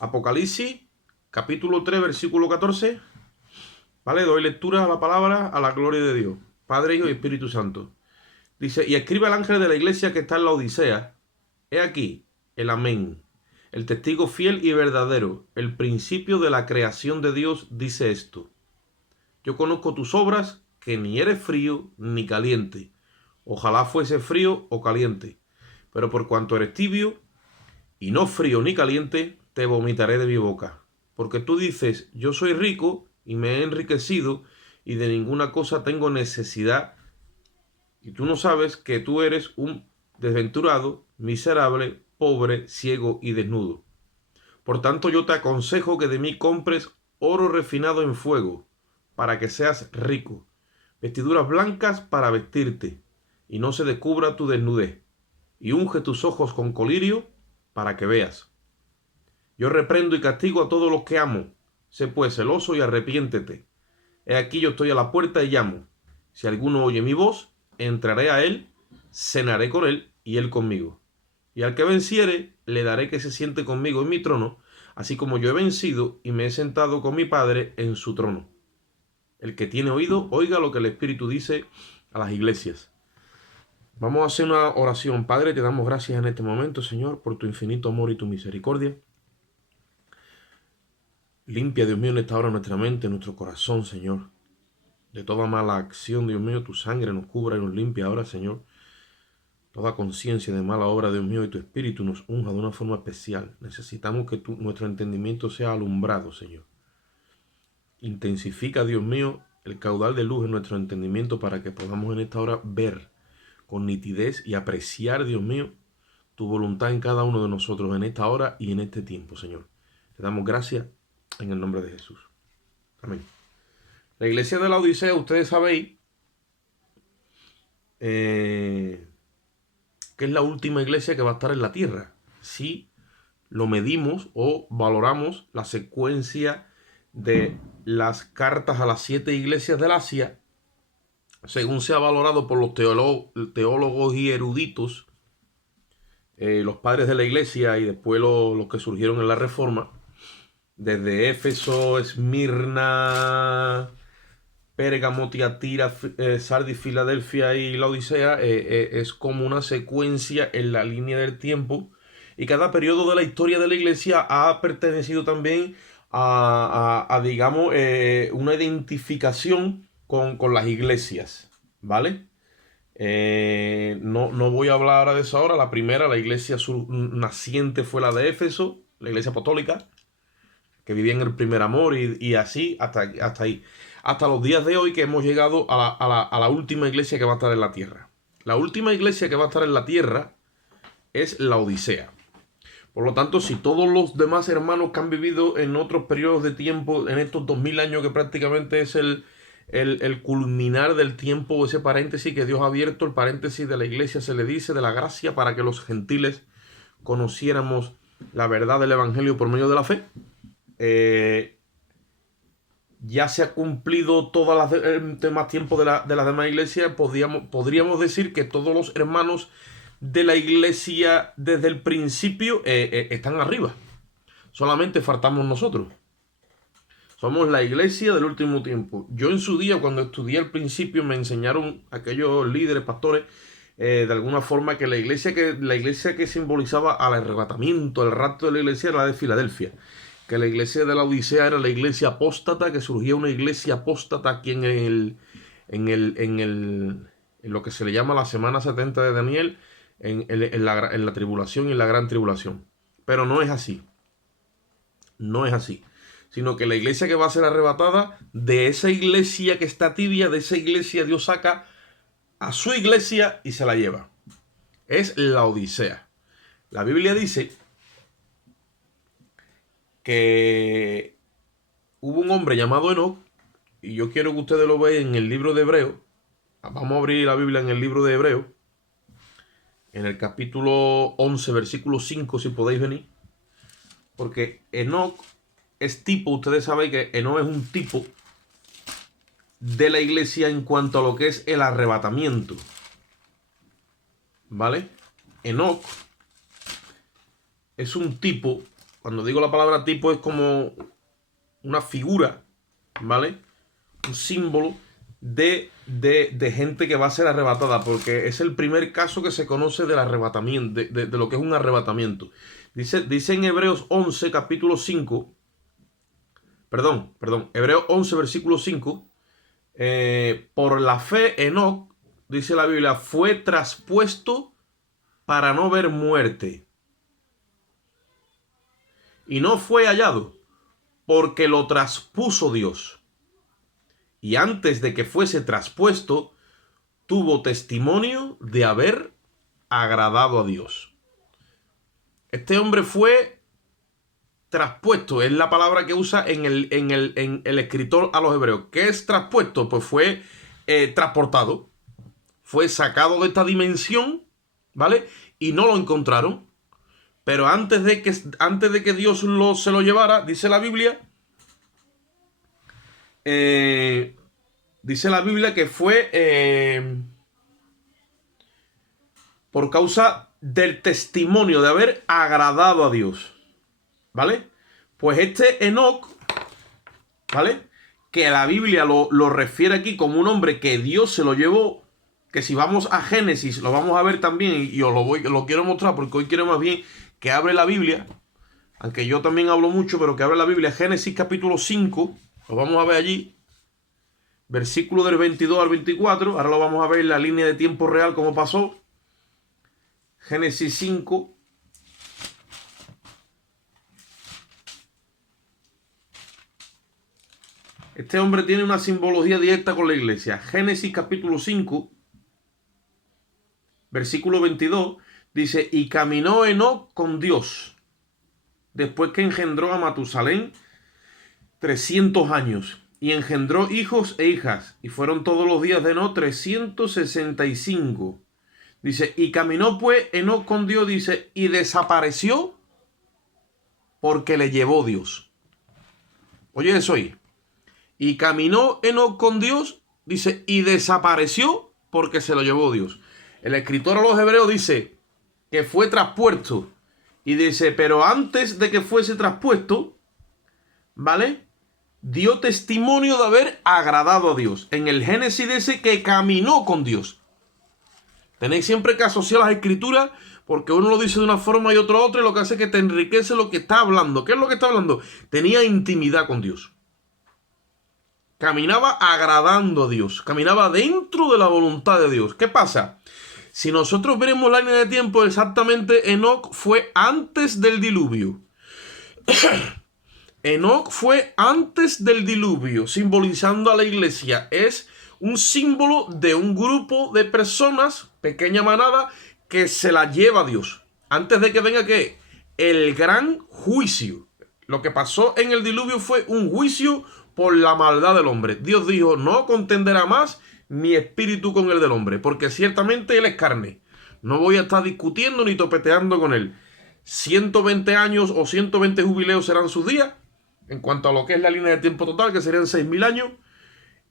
Apocalipsis, capítulo 3, versículo 14. ¿Vale? Doy lectura a la palabra, a la gloria de Dios, Padre, Hijo y Espíritu Santo. Dice, y escribe al ángel de la iglesia que está en la Odisea. He aquí, el amén, el testigo fiel y verdadero, el principio de la creación de Dios, dice esto. Yo conozco tus obras, que ni eres frío ni caliente. Ojalá fuese frío o caliente. Pero por cuanto eres tibio, y no frío ni caliente, te vomitaré de mi boca. Porque tú dices, yo soy rico y me he enriquecido y de ninguna cosa tengo necesidad. Y tú no sabes que tú eres un desventurado, miserable, pobre, ciego y desnudo. Por tanto yo te aconsejo que de mí compres oro refinado en fuego, para que seas rico, vestiduras blancas para vestirte, y no se descubra tu desnudez, y unge tus ojos con colirio, para que veas. Yo reprendo y castigo a todos los que amo. Sé pues celoso y arrepiéntete. He aquí yo estoy a la puerta y llamo. Si alguno oye mi voz, entraré a él, cenaré con él y él conmigo. Y al que venciere, le daré que se siente conmigo en mi trono, así como yo he vencido y me he sentado con mi Padre en su trono. El que tiene oído, oiga lo que el Espíritu dice a las iglesias. Vamos a hacer una oración. Padre, te damos gracias en este momento, Señor, por tu infinito amor y tu misericordia. Limpia, Dios mío, en esta hora nuestra mente, nuestro corazón, Señor. De toda mala acción, Dios mío, tu sangre nos cubra y nos limpia ahora, Señor. Toda conciencia de mala obra, Dios mío, y tu espíritu nos unja de una forma especial. Necesitamos que nuestro entendimiento sea alumbrado, Señor. Intensifica, Dios mío, el caudal de luz en nuestro entendimiento para que podamos en esta hora ver con nitidez y apreciar, Dios mío, tu voluntad en cada uno de nosotros en esta hora y en este tiempo, Señor. Te damos gracias en el nombre de Jesús. Amén. La iglesia de la Odisea, ustedes sabéis que es la última iglesia que va a estar en la tierra. Si lo medimos o valoramos la secuencia de las cartas a las 7 iglesias del Asia, según se ha valorado por los teólogos y eruditos, los padres de la iglesia y después los que surgieron en la Reforma, desde Éfeso, Esmirna, Pérgamo, Tiatira, Sardis, Filadelfia y la Odisea, es como una secuencia en la línea del tiempo, y cada periodo de la historia de la iglesia ha pertenecido también a digamos, una identificación con las iglesias, ¿vale? No voy a hablar ahora de eso ahora. La primera, la iglesia naciente, fue la de Éfeso, la iglesia apostólica, que vivía en el primer amor, y así hasta ahí. Hasta los días de hoy, que hemos llegado a la última iglesia que va a estar en la tierra. La última iglesia que va a estar en la tierra es la Odisea. Por lo tanto, si todos los demás hermanos que han vivido en otros periodos de tiempo, en estos 2000 años que prácticamente es el culminar del tiempo, ese paréntesis que Dios ha abierto, el paréntesis de la iglesia, se le dice, de la gracia, para que los gentiles conociéramos la verdad del evangelio por medio de la fe, ya se ha cumplido todo el demás tiempo de las demás iglesias. Podríamos decir que todos los hermanos de la iglesia desde el principio están arriba. Solamente faltamos nosotros. Somos la iglesia del último tiempo. Yo en su día, cuando estudié al principio, me enseñaron aquellos líderes, pastores, de alguna forma, que la iglesia que simbolizaba al arrebatamiento, el rapto de la iglesia, era la de Filadelfia. Que la iglesia de la Odisea era la iglesia apóstata, que surgía una iglesia apóstata aquí en lo que se le llama la semana 70 de Daniel, en la tribulación y en la gran tribulación. Pero no es así. No es así. Sino que la iglesia que va a ser arrebatada, de esa iglesia que está tibia, de esa iglesia Dios saca a su iglesia y se la lleva. Es la Odisea. La Biblia dice que hubo un hombre llamado Enoc, y yo quiero que ustedes lo vean en el libro de Hebreo. Vamos a abrir la Biblia en el libro de Hebreo, en el capítulo 11, versículo 5, si podéis venir. Porque Enoc es tipo, ustedes saben que Enoc es un tipo de la iglesia en cuanto a lo que es el arrebatamiento, ¿vale? Enoc es un tipo Cuando digo la palabra tipo es como una figura, ¿vale? Un símbolo de gente que va a ser arrebatada, porque es el primer caso que se conoce del arrebatamiento, de lo que es un arrebatamiento. Dice en Hebreos 11, capítulo 5, perdón, Hebreos 11, versículo 5, por la fe Enoc, dice la Biblia, fue traspuesto para no ver muerte. Y no fue hallado, porque lo traspuso Dios. Y antes de que fuese traspuesto, tuvo testimonio de haber agradado a Dios. Este hombre fue traspuesto, es la palabra que usa en el escritor a los hebreos. ¿Qué es traspuesto? Pues fue transportado, fue sacado de esta dimensión, ¿vale? Y no lo encontraron. Pero antes de que Dios se lo llevara, dice la Biblia, que fue por causa del testimonio de haber agradado a Dios, ¿vale? Pues este Enoc, ¿vale? Que la Biblia lo refiere aquí como un hombre que Dios se lo llevó, que si vamos a Génesis lo vamos a ver también, y os lo quiero mostrar porque hoy quiero más bien que abre la Biblia, aunque yo también hablo mucho, pero que abre la Biblia, Génesis capítulo 5, lo vamos a ver allí, versículo del 22 al 24, ahora lo vamos a ver en la línea de tiempo real cómo pasó. Génesis 5. Este hombre tiene una simbología directa con la iglesia. Génesis capítulo 5, versículo 22, dice, y caminó Enoc con Dios, después que engendró a Matusalén 300 años, y engendró hijos e hijas, y fueron todos los días de Enoc 365. Dice, y caminó pues Enoc con Dios, dice, y desapareció porque le llevó Dios. Oye eso ahí. Y caminó Enoc con Dios, dice, y desapareció porque se lo llevó Dios. El escritor a los hebreos dice que fue traspuesto. Y dice, pero antes de que fuese traspuesto, ¿vale? Dio testimonio de haber agradado a Dios. En el Génesis dice que caminó con Dios. Tenéis siempre que asociar las escrituras, porque uno lo dice de una forma y otro otra, y lo que hace es que te enriquece lo que está hablando. ¿Qué es lo que está hablando? Tenía intimidad con Dios. Caminaba agradando a Dios. Caminaba dentro de la voluntad de Dios. ¿Qué pasa? Si nosotros veremos la línea de tiempo, exactamente Enoc fue antes del diluvio. Enoc fue antes del diluvio, simbolizando a la iglesia. Es un símbolo de un grupo de personas, pequeña manada, que se la lleva a Dios. Antes de que venga, ¿qué? El gran juicio. Lo que pasó en el diluvio fue un juicio por la maldad del hombre. Dios dijo, no contenderá más mi espíritu con el del hombre, porque ciertamente él es carne. No voy a estar discutiendo ni topeteando con él. 120 años o 120 jubileos serán sus días, en cuanto a lo que es la línea de tiempo total, que serían 6.000 años,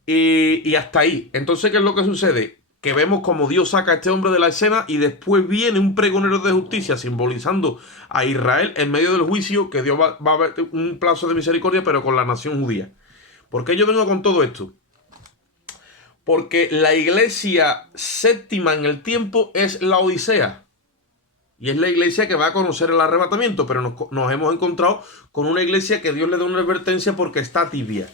y hasta ahí. Entonces, ¿qué es lo que sucede? Que vemos como Dios saca a este hombre de la escena y después viene un pregonero de justicia simbolizando a Israel en medio del juicio, que Dios va a ver un plazo de misericordia, pero con la nación judía. ¿Por qué yo vengo con todo esto? Porque la iglesia séptima en el tiempo es la Odisea. Y es la iglesia que va a conocer el arrebatamiento, pero nos hemos encontrado con una iglesia que Dios le da una advertencia porque está tibia.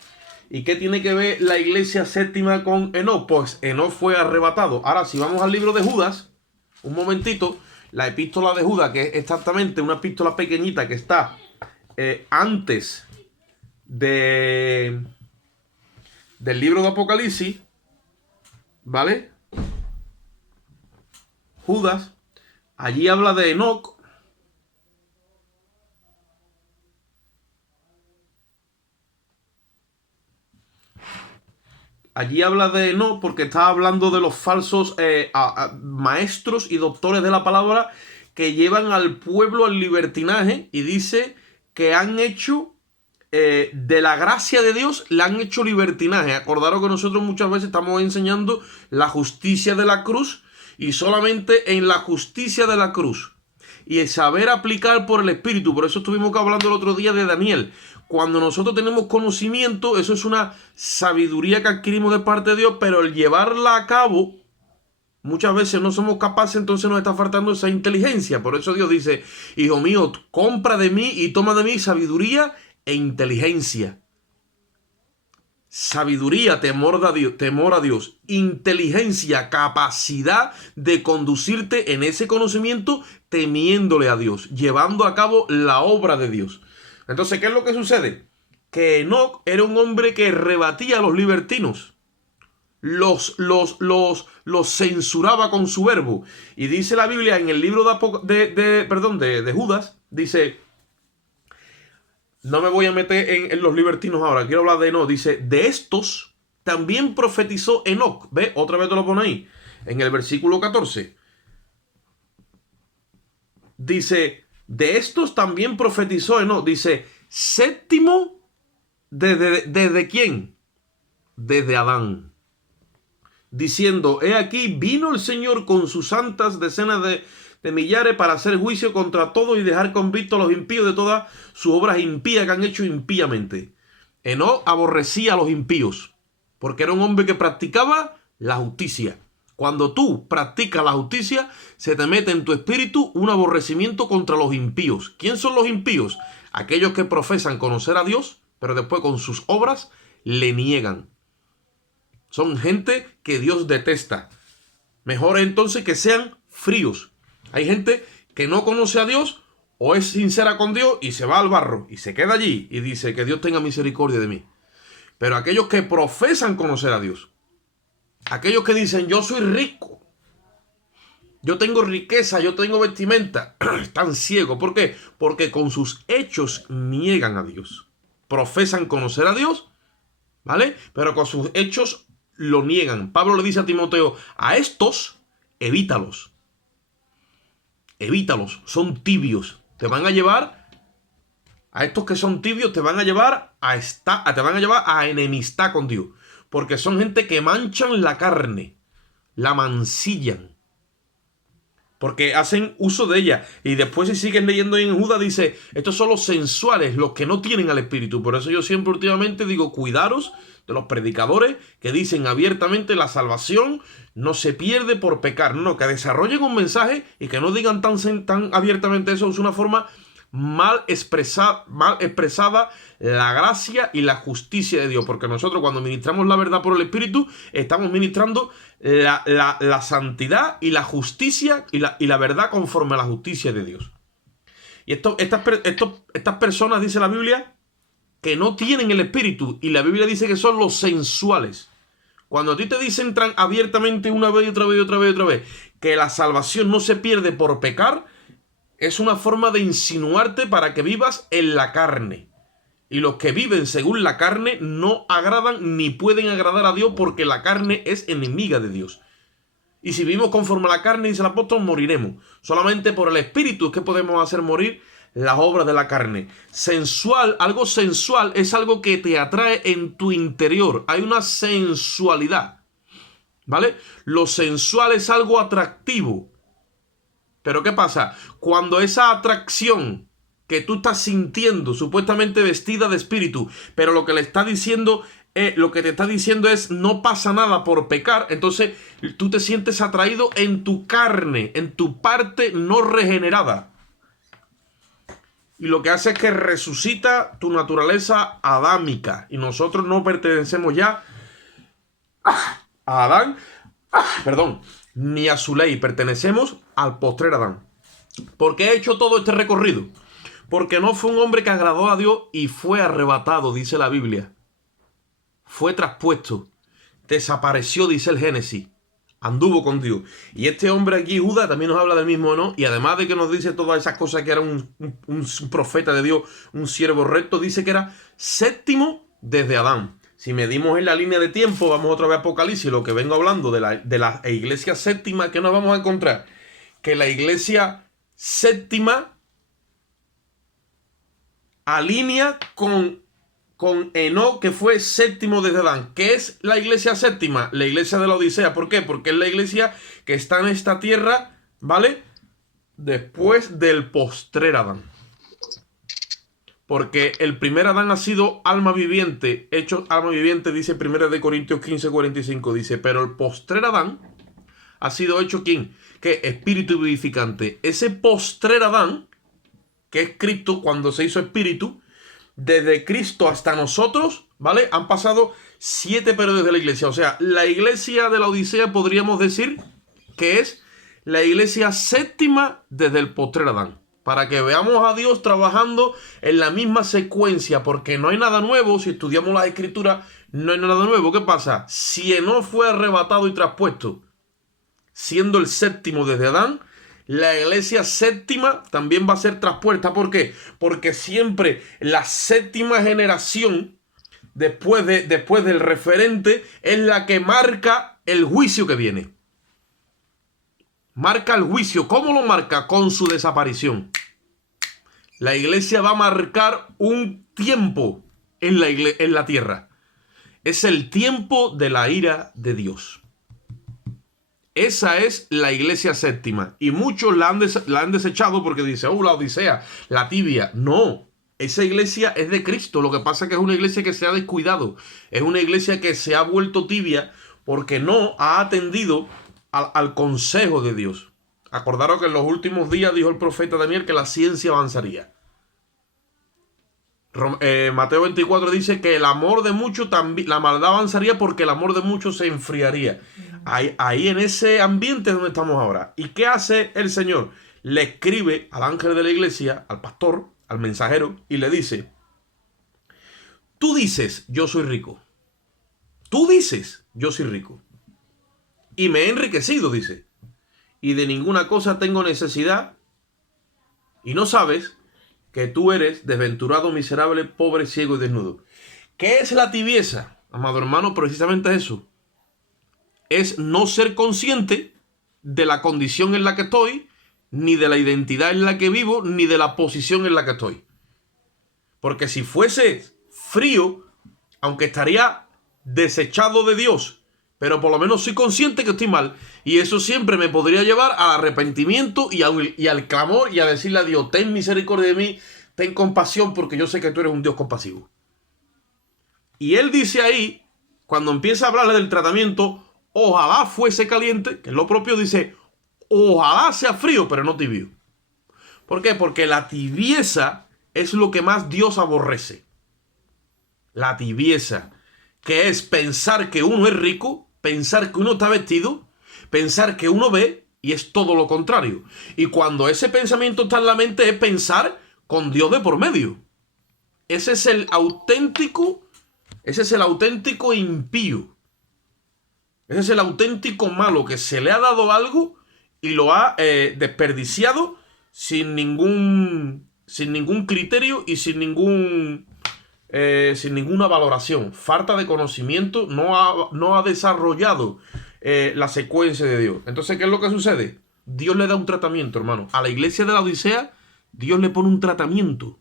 ¿Y qué tiene que ver la iglesia séptima con Enoc? Pues Enoc fue arrebatado. Ahora, si vamos al libro de Judas, un momentito, la epístola de Judas, que es exactamente una epístola pequeñita que está antes del libro de Apocalipsis, ¿vale? Judas, allí habla de Enoc. Allí habla de Enoc porque está hablando de los falsos maestros y doctores de la palabra que llevan al pueblo al libertinaje, y dice que han hecho de la gracia de Dios, le han hecho libertinaje. Acordaros que nosotros muchas veces estamos enseñando la justicia de la cruz, y solamente en la justicia de la cruz y el saber aplicar por el Espíritu. Por eso estuvimos hablando el otro día de Daniel. Cuando nosotros tenemos conocimiento, eso es una sabiduría que adquirimos de parte de Dios, pero el llevarla a cabo, muchas veces no somos capaces, entonces nos está faltando esa inteligencia. Por eso Dios dice, hijo mío, compra de mí y toma de mí sabiduría e inteligencia. Sabiduría, temor a Dios, inteligencia, capacidad de conducirte en ese conocimiento temiéndole a Dios, llevando a cabo la obra de Dios. Entonces, ¿qué es lo que sucede? Que Enoc era un hombre que rebatía a los libertinos, los censuraba con su verbo. Y dice la Biblia en el libro de Judas, dice... No me voy a meter en los libertinos ahora, quiero hablar de Enoc. Dice, de estos también profetizó Enoc. ¿Ve? Otra vez te lo pone ahí, en el versículo 14. Dice, de estos también profetizó Enoc. Dice, séptimo, ¿desde quién? Desde Adán. Diciendo, he aquí vino el Señor con sus santas decenas de millares para hacer juicio contra todo y dejar convictos a los impíos de todas sus obras impías que han hecho impíamente. Enoc aborrecía a los impíos, porque era un hombre que practicaba la justicia. Cuando tú practicas la justicia, se te mete en tu espíritu un aborrecimiento contra los impíos. ¿Quién son los impíos? Aquellos que profesan conocer a Dios, pero después con sus obras le niegan. Son gente que Dios detesta. Mejor entonces que sean fríos. Hay gente que no conoce a Dios o es sincera con Dios y se va al barro y se queda allí y dice que Dios tenga misericordia de mí. Pero aquellos que profesan conocer a Dios, aquellos que dicen yo soy rico, yo tengo riqueza, yo tengo vestimenta, están ciegos. ¿Por qué? Porque con sus hechos niegan a Dios. Profesan conocer a Dios, ¿vale? Pero con sus hechos lo niegan. Pablo le dice a Timoteo, a estos evítalos. Evítalos, son tibios. Te van a llevar, a estos que son tibios, te van a llevar a enemistad con Dios. Porque son gente que manchan la carne, la mancillan. Porque hacen uso de ella. Y después si siguen leyendo en Judas dice, estos son los sensuales, los que no tienen al Espíritu. Por eso yo siempre últimamente digo, cuidaros de los predicadores que dicen abiertamente la salvación no se pierde por pecar. No, que desarrollen un mensaje y que no digan tan abiertamente eso. Es una forma mal expresada la gracia y la justicia de Dios. Porque nosotros cuando ministramos la verdad por el Espíritu, estamos ministrando la santidad y la justicia y la verdad conforme a la justicia de Dios. Y estas personas, dice la Biblia, que no tienen el Espíritu, y la Biblia dice que son los sensuales. Cuando a ti te dicen abiertamente una vez y otra vez y otra vez y otra vez que la salvación no se pierde por pecar, es una forma de insinuarte para que vivas en la carne. Y los que viven según la carne no agradan ni pueden agradar a Dios, porque la carne es enemiga de Dios. Y si vivimos conforme a la carne, dice el apóstol, moriremos. Solamente por el Espíritu es que podemos hacer morir las obras de la carne. Sensual, algo sensual es algo que te atrae en tu interior. Hay una sensualidad, ¿vale? Lo sensual es algo atractivo. Pero ¿qué pasa? Cuando esa atracción que tú estás sintiendo, supuestamente vestida de espíritu, pero lo que le está diciendo, lo que te está diciendo es no pasa nada por pecar, entonces tú te sientes atraído en tu carne, en tu parte no regenerada. Y lo que hace es que resucita tu naturaleza adámica. Y nosotros no pertenecemos ya a Adán, ni a su ley. Pertenecemos al postrer Adán. ¿Por qué he hecho todo este recorrido? Porque no fue un hombre que agradó a Dios y fue arrebatado, dice la Biblia. Fue traspuesto. Desapareció, dice el Génesis. Anduvo con Dios. Y este hombre aquí, Judas, también nos habla del mismo, ¿no? Y además de que nos dice todas esas cosas, que era un profeta de Dios, un siervo recto, dice que era séptimo desde Adán. Si medimos en la línea de tiempo, vamos otra vez a Apocalipsis, lo que vengo hablando de la iglesia séptima, ¿qué nos vamos a encontrar? Que la iglesia séptima alinea con Enoc, que fue séptimo desde Adán. ¿Qué es la iglesia séptima? La iglesia de la Odisea. ¿Por qué? Porque es la iglesia que está en esta tierra, ¿vale? después del postrer Adán. Porque el primer Adán ha sido alma viviente, hecho alma viviente, dice 1 Corintios 15:45, dice, pero el postrer Adán ha sido hecho ¿quién? Que espíritu vivificante. Ese postrer Adán, que es Cristo cuando se hizo espíritu, desde Cristo hasta nosotros, ¿vale? Han pasado 7 periodos de la iglesia. O sea, la iglesia de la Odisea podríamos decir que es la iglesia séptima desde el postrer Adán. Para que veamos a Dios trabajando en la misma secuencia, porque no hay nada nuevo. Si estudiamos las escrituras, no hay nada nuevo. ¿Qué pasa? Si Enoc fue arrebatado y traspuesto, siendo el séptimo desde Adán, la iglesia séptima también va a ser traspuesta. ¿Por qué? Porque siempre la séptima generación, después del referente, es la que marca el juicio que viene. Marca el juicio. ¿Cómo lo marca? Con su desaparición. La iglesia va a marcar un tiempo en la tierra. Es el tiempo de la ira de Dios. Esa es la iglesia séptima. Y muchos la han desechado porque dice, la Odisea, la tibia. No, esa iglesia es de Cristo. Lo que pasa es que es una iglesia que se ha descuidado. Es una iglesia que se ha vuelto tibia porque no ha atendido al consejo de Dios. Acordaros que en los últimos días dijo el profeta Daniel que la ciencia avanzaría. Mateo 24 dice que el amor de muchos también, la maldad avanzaría porque el amor de muchos se enfriaría. Ahí en ese ambiente es donde estamos ahora. ¿Y qué hace el Señor? Le escribe al ángel de la iglesia, al pastor, al mensajero, y le dice, tú dices, yo soy rico. Tú dices, yo soy rico. Y me he enriquecido, dice. Y de ninguna cosa tengo necesidad. Y no sabes que tú eres desventurado, miserable, pobre, ciego y desnudo. ¿Qué es la tibieza? Amado hermano, precisamente eso. Es no ser consciente de la condición en la que estoy, ni de la identidad en la que vivo, ni de la posición en la que estoy. Porque si fuese frío, aunque estaría desechado de Dios, pero por lo menos soy consciente que estoy mal. Y eso siempre me podría llevar al arrepentimiento y al clamor y a decirle a Dios, ten misericordia de mí, ten compasión, porque yo sé que tú eres un Dios compasivo. Y él dice ahí, cuando empieza a hablarle del tratamiento, ojalá fuese caliente, que es lo propio, dice, ojalá sea frío, pero no tibio. ¿Por qué? Porque la tibieza es lo que más Dios aborrece. La tibieza, que es pensar que uno es rico, pensar que uno está vestido, pensar que uno ve, y es todo lo contrario. Y cuando ese pensamiento está en la mente es pensar con Dios de por medio. Ese es el auténtico impío. Ese es el auténtico malo que se le ha dado algo y lo ha desperdiciado sin ningún criterio y sin ninguna valoración. Falta de conocimiento, no ha desarrollado la secuencia de Dios. Entonces, ¿qué es lo que sucede? Dios le da un tratamiento, hermano. A la iglesia de la Odisea, Dios le pone un tratamiento.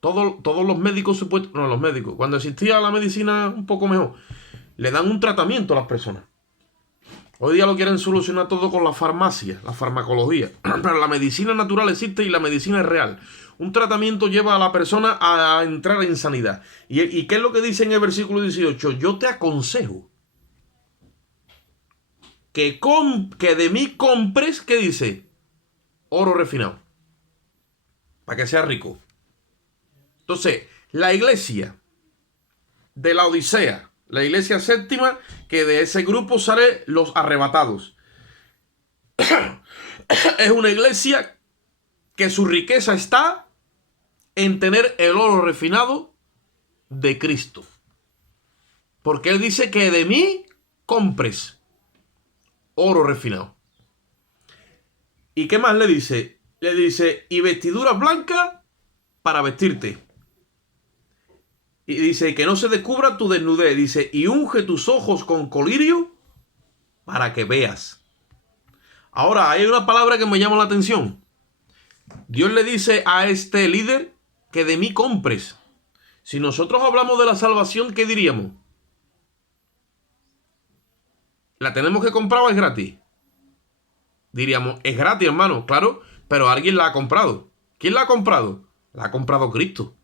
Todos los médicos los médicos, cuando existía la medicina un poco mejor, le dan un tratamiento a las personas. Hoy día lo quieren solucionar todo con la farmacia, la farmacología. Pero la medicina natural existe y la medicina es real. Un tratamiento lleva a la persona a entrar en sanidad. ¿Y qué es lo que dice en el versículo 18? Yo te aconsejo que de mí compres, ¿qué dice? Oro refinado. Para que sea rico. Entonces, la iglesia de la Odisea, la iglesia séptima, que de ese grupo salen los arrebatados. Es una iglesia que su riqueza está en tener el oro refinado de Cristo. Porque Él dice que de mí compres oro refinado. ¿Y qué más le dice? Le dice, y vestiduras blancas para vestirte. Y dice, que no se descubra tu desnudez. Dice, y unge tus ojos con colirio para que veas. Ahora, hay una palabra que me llama la atención. Dios le dice a este líder que de mí compres. Si nosotros hablamos de la salvación, ¿qué diríamos? ¿La tenemos que comprar o es gratis? Diríamos, es gratis, hermano, claro, pero alguien la ha comprado. ¿Quién la ha comprado? La ha comprado Cristo.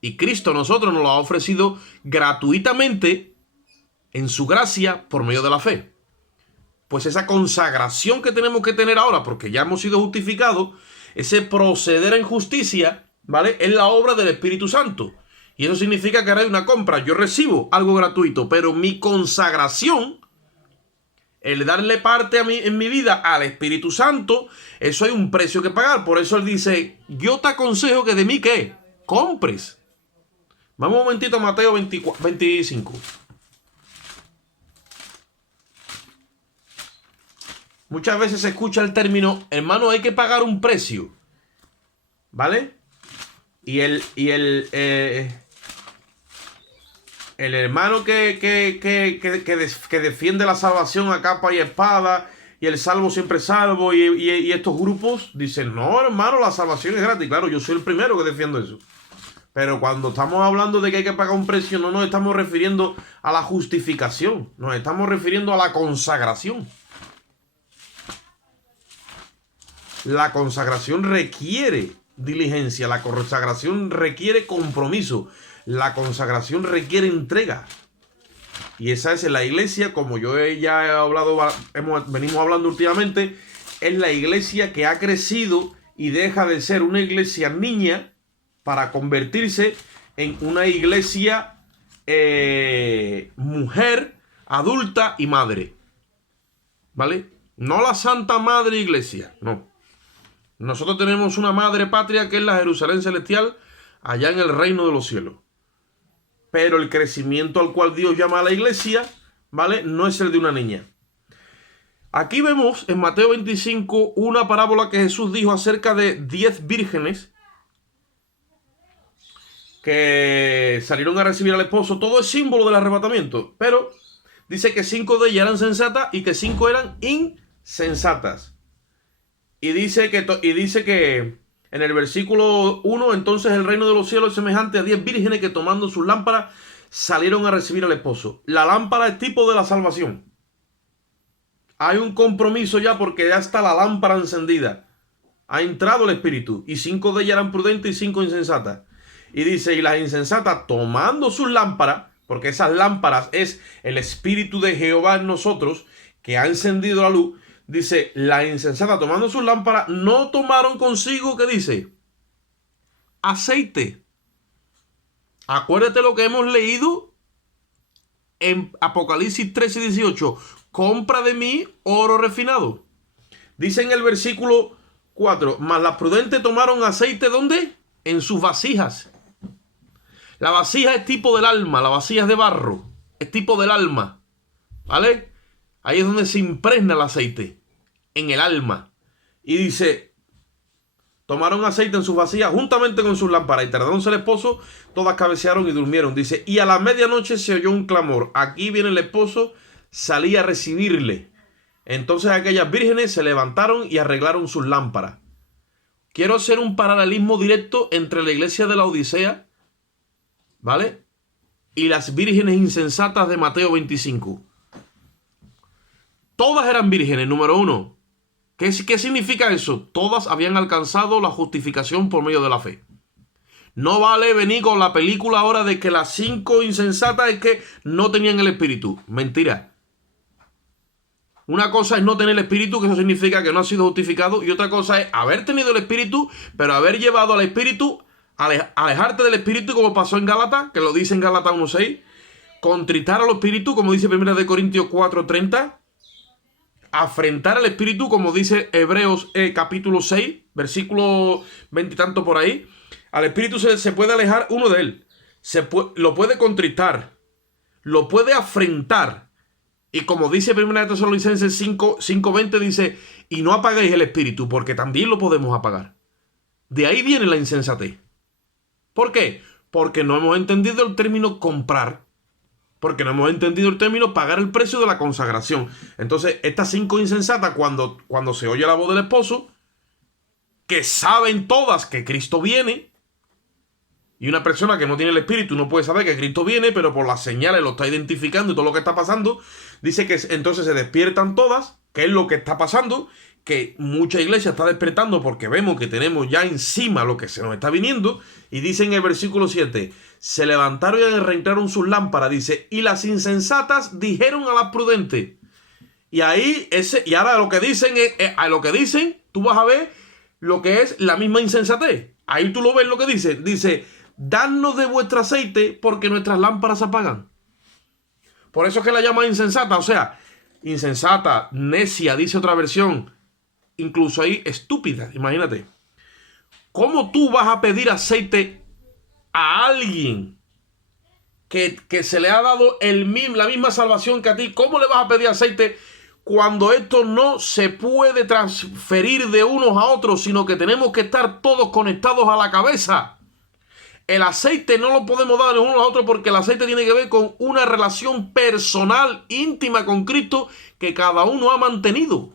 Y Cristo a nosotros nos lo ha ofrecido gratuitamente en su gracia por medio de la fe. Pues esa consagración que tenemos que tener ahora, porque ya hemos sido justificados, ese proceder en justicia, ¿vale? Es la obra del Espíritu Santo. Y eso significa que ahora hay una compra. Yo recibo algo gratuito, pero mi consagración, el darle parte a mí en mi vida al Espíritu Santo, eso hay un precio que pagar. Por eso él dice, yo te aconsejo que de mí, ¿qué? Compres. Vamos un momentito a Mateo 25. Muchas veces se escucha el término, hermano, hay que pagar un precio, ¿vale? Y el hermano que defiende la salvación a capa y espada, y el salvo siempre salvo, y estos grupos dicen, no, hermano, la salvación es gratis. Claro, yo soy el primero que defiendo eso. Pero cuando estamos hablando de que hay que pagar un precio, no nos estamos refiriendo a la justificación, nos estamos refiriendo a la consagración. La consagración requiere diligencia, la consagración requiere compromiso, la consagración requiere entrega. Y esa es la iglesia, como yo ya he hablado, venimos hablando últimamente, es la iglesia que ha crecido y deja de ser una iglesia niña para convertirse en una iglesia mujer, adulta y madre. ¿Vale? No la Santa Madre Iglesia, no. Nosotros tenemos una madre patria que es la Jerusalén celestial, allá en el reino de los cielos. Pero el crecimiento al cual Dios llama a la iglesia, ¿vale? No es el de una niña. Aquí vemos en Mateo 25 una parábola que Jesús dijo acerca de 10 vírgenes que salieron a recibir al esposo. Todo es símbolo del arrebatamiento, pero dice que 5 de ellas eran sensatas y que 5 eran insensatas. Y dice que en el versículo 1, entonces el reino de los cielos es semejante a 10 vírgenes que tomando sus lámparas salieron a recibir al esposo. La lámpara es tipo de la salvación. Hay un compromiso ya porque ya está la lámpara encendida. Ha entrado el Espíritu y 5 de ellas eran prudentes y 5 insensatas. Y dice, y las insensatas tomando sus lámparas, porque esas lámparas es el Espíritu de Jehová en nosotros que ha encendido la luz. Dice, la insensata tomando sus lámparas no tomaron consigo, ¿qué dice? Aceite. Acuérdate lo que hemos leído en Apocalipsis 13 y 18. Compra de mí oro refinado. Dice en el versículo 4, mas las prudentes tomaron aceite, ¿dónde? En sus vasijas. La vasija es tipo del alma, la vasija es de barro, es tipo del alma, ¿vale? Ahí es donde se impregna el aceite, en el alma. Y dice, tomaron aceite en sus vasijas juntamente con sus lámparas y tardándose el esposo, todas cabecearon y durmieron. Dice, y a la medianoche se oyó un clamor. Aquí viene el esposo, salí a recibirle. Entonces aquellas vírgenes se levantaron y arreglaron sus lámparas. Quiero hacer un paralelismo directo entre la iglesia de la Odisea, ¿vale? Y las vírgenes insensatas de Mateo 25. Todas eran vírgenes, número 1. ¿Qué significa eso? Todas habían alcanzado la justificación por medio de la fe. No vale venir con la película ahora de que las 5 insensatas es que no tenían el espíritu. Mentira. Una cosa es no tener el espíritu, que eso significa que no ha sido justificado. Y otra cosa es haber tenido el espíritu, pero haber llevado al espíritu, alejarte del espíritu, como pasó en Gálatas, que lo dice en Gálatas 1.6. Contritar al espíritu, como dice 1 Corintios 4.30. Afrentar al espíritu, como dice Hebreos capítulo 6, versículo 20 y tanto por ahí. Al espíritu se puede alejar uno de él. Lo puede contritar. Lo puede afrentar. Y como dice 1 Tesalonicenses 5:20 dice, y no apaguéis el espíritu, porque también lo podemos apagar. De ahí viene la insensatez. ¿Por qué? Porque no hemos entendido el término comprar. Porque no hemos entendido el término pagar el precio de la consagración. Entonces, estas 5 insensatas, cuando se oye la voz del esposo, que saben todas que Cristo viene, y una persona que no tiene el espíritu no puede saber que Cristo viene, pero por las señales lo está identificando y todo lo que está pasando, dice que entonces se despiertan todas, que es lo que está pasando, que mucha iglesia está despertando porque vemos que tenemos ya encima lo que se nos está viniendo. Y dice en el versículo 7, se levantaron y arrancaron sus lámparas, dice, y las insensatas dijeron a las prudentes. Y ahí, y ahora lo que dicen a lo que dicen, tú vas a ver lo que es la misma insensatez. Ahí tú lo ves lo que dice. Dice, dadnos de vuestro aceite porque nuestras lámparas se apagan. Por eso es que la llaman insensata. O sea, insensata, necia, dice otra versión. Incluso ahí estúpida, imagínate. ¿Cómo tú vas a pedir aceite a alguien que se le ha dado la misma salvación que a ti? ¿Cómo le vas a pedir aceite cuando esto no se puede transferir de unos a otros, sino que tenemos que estar todos conectados a la cabeza? El aceite no lo podemos dar de uno a otro porque el aceite tiene que ver con una relación personal, íntima con Cristo que cada uno ha mantenido.